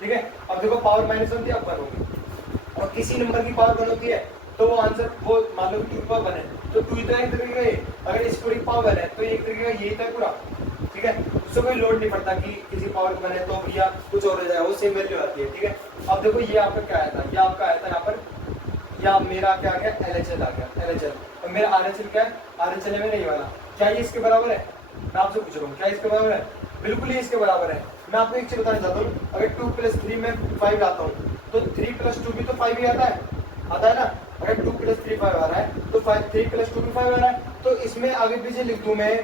ठीक है, अब देखो पावर माइनस होती है, अब 1 होगी, और किसी नंबर की पावर 1 होती है तो वो आंसर वो मान लो 2 पावर 1 है तो 2 इतना एक तरीके का ये, अगर इस पूरी पावर 1 है तो ये एक तरीके का ये था पूरा। ठीक है, उससे कोई लोड नहीं पड़ता कि किसी पावर 1 है तो या कुछ और हो जाए, वो सेम वैल्यू आती है। ठीक है, अब देखो ये आपका क्या आया था, ये आपका आया था यहाँ पर, या मेरा क्या आ गया LHL आ गया, LHL, और मेरा RHL क्या है, RHL है नहीं वाला, क्या ये इसके बराबर है? मैं आपसे पूछ रहा हूँ क्या इसके बराबर है? बिल्कुल ही इसके बराबर है। मैं आपको एक चीज बताना चाहता हूँ, अगर 2 + 3 में 5 लाता हूँ तो 3 + 2 भी तो 5 ही आता है ना। अगर 2 + 3 5 आ रहा है तो 3 + 2 भी 5 आ रहा है, तो इसमें आगे पीछे लिख दूं मैं,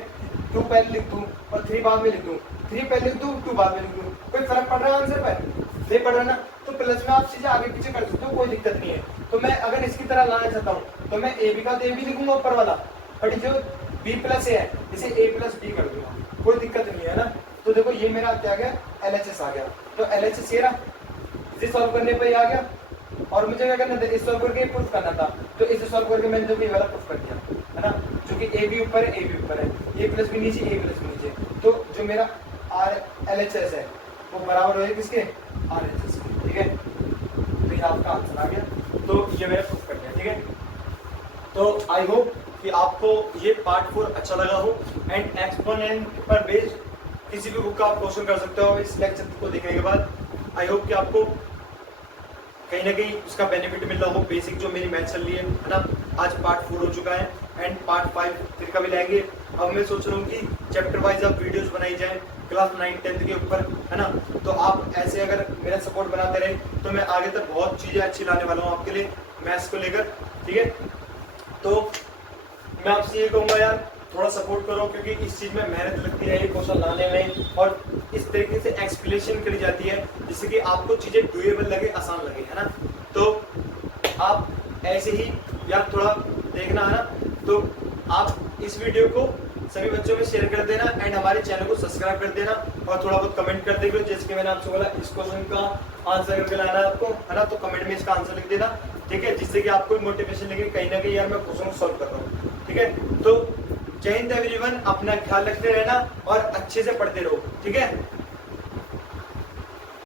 2 पहले लिख दूं और 3 बाद में लिख दूं, 3 पहले लिख दूं 2 बाद में लिख दूं, कोई फर्क पड़ रहा है आंसर पर? नहीं पड़ रहा ना। तो प्लस में आप चीजें आगे पीछे कर सकते हो, कोई दिक्कत नहीं है। तो मैं अगर इसकी तरह लाना चाहता हूँ तो मैं AB का तो AB लिखूंगा ऊपर वाला, बट जो B + A है इसे A + B कर दूंगा, कोई दिक्कत नहीं है ना। तो देखो ये मेरा क्या गया LHS आ गया, तो LHS ये रहा, इसे सॉल्व करने पर ये आ गया, और मुझे क्या करना था, इस सॉल्व करके प्रूफ करना था, तो इसे सॉल्व करके मैंने जो भी वाला प्रूफ कर दिया है ना, जो कि A भी ऊपर है A भी ऊपर है, A + B नीचे A + B नीचे, तो जो मेरा LHS है वो बराबर हो किसके, RHS। ठीक है, तो ये आपका आंसर आ गया, तो ये मैंने प्रूफ कर दिया। ठीक है, तो आई होप कि आपको ये पार्ट 4 अच्छा लगा हो, एंड एक्सपोनेंट पर बेस्ड किसी भी बुक का आप क्वेश्चन कर सकते हो इस लेक्चर को देखने के बाद। आई होप कि आपको कहीं ना कहीं उसका बेनिफिट मिल रहा हो, बेसिक जो मेरी मैथ चल रही है ना। आज पार्ट 4 हो चुका है एंड पार्ट 5 फिर का भी लाएंगे। अब मैं सोच रहा हूँ कि चैप्टर वाइज अब वीडियोस बनाई जाए क्लास 9 10th के ऊपर, है ना। तो आप ऐसे अगर मेरा सपोर्ट बनाते रहे तो मैं आगे तक बहुत चीज़ें अच्छी लाने वाला हूँ आपके लिए मैथ्स को लेकर। ठीक है, तो मैं आपसे ये कहूँगा यार थोड़ा सपोर्ट करो, क्योंकि इस चीज़ में मेहनत लगती है क्वेश्चन लाने में, और इस तरीके से एक्सप्लेनेशन करी जाती है जिससे कि आपको चीज़ें डुएबल लगे, आसान लगे, है ना। तो आप ऐसे ही यार थोड़ा देखना, है ना। तो आप इस वीडियो को सभी बच्चों में शेयर कर देना एंड हमारे चैनल को सब्सक्राइब कर देना, और थोड़ा बहुत कमेंट कर देंगे, जैसे कि मैंने आपसे बोला इस क्वेश्चन का आंसर करके लाना है आपको, है ना। तो कमेंट में इसका आंसर लिख देना, ठीक है, जिससे कि आपको मोटिवेशन लगे कहीं ना कहीं यार मैं क्वेश्चन सॉल्व कर रहा हूँ। ठीक है, तो जय हिंद एवरीवन, अपना ख्याल रखते रहना और अच्छे से पढ़ते रहो। ठीक है।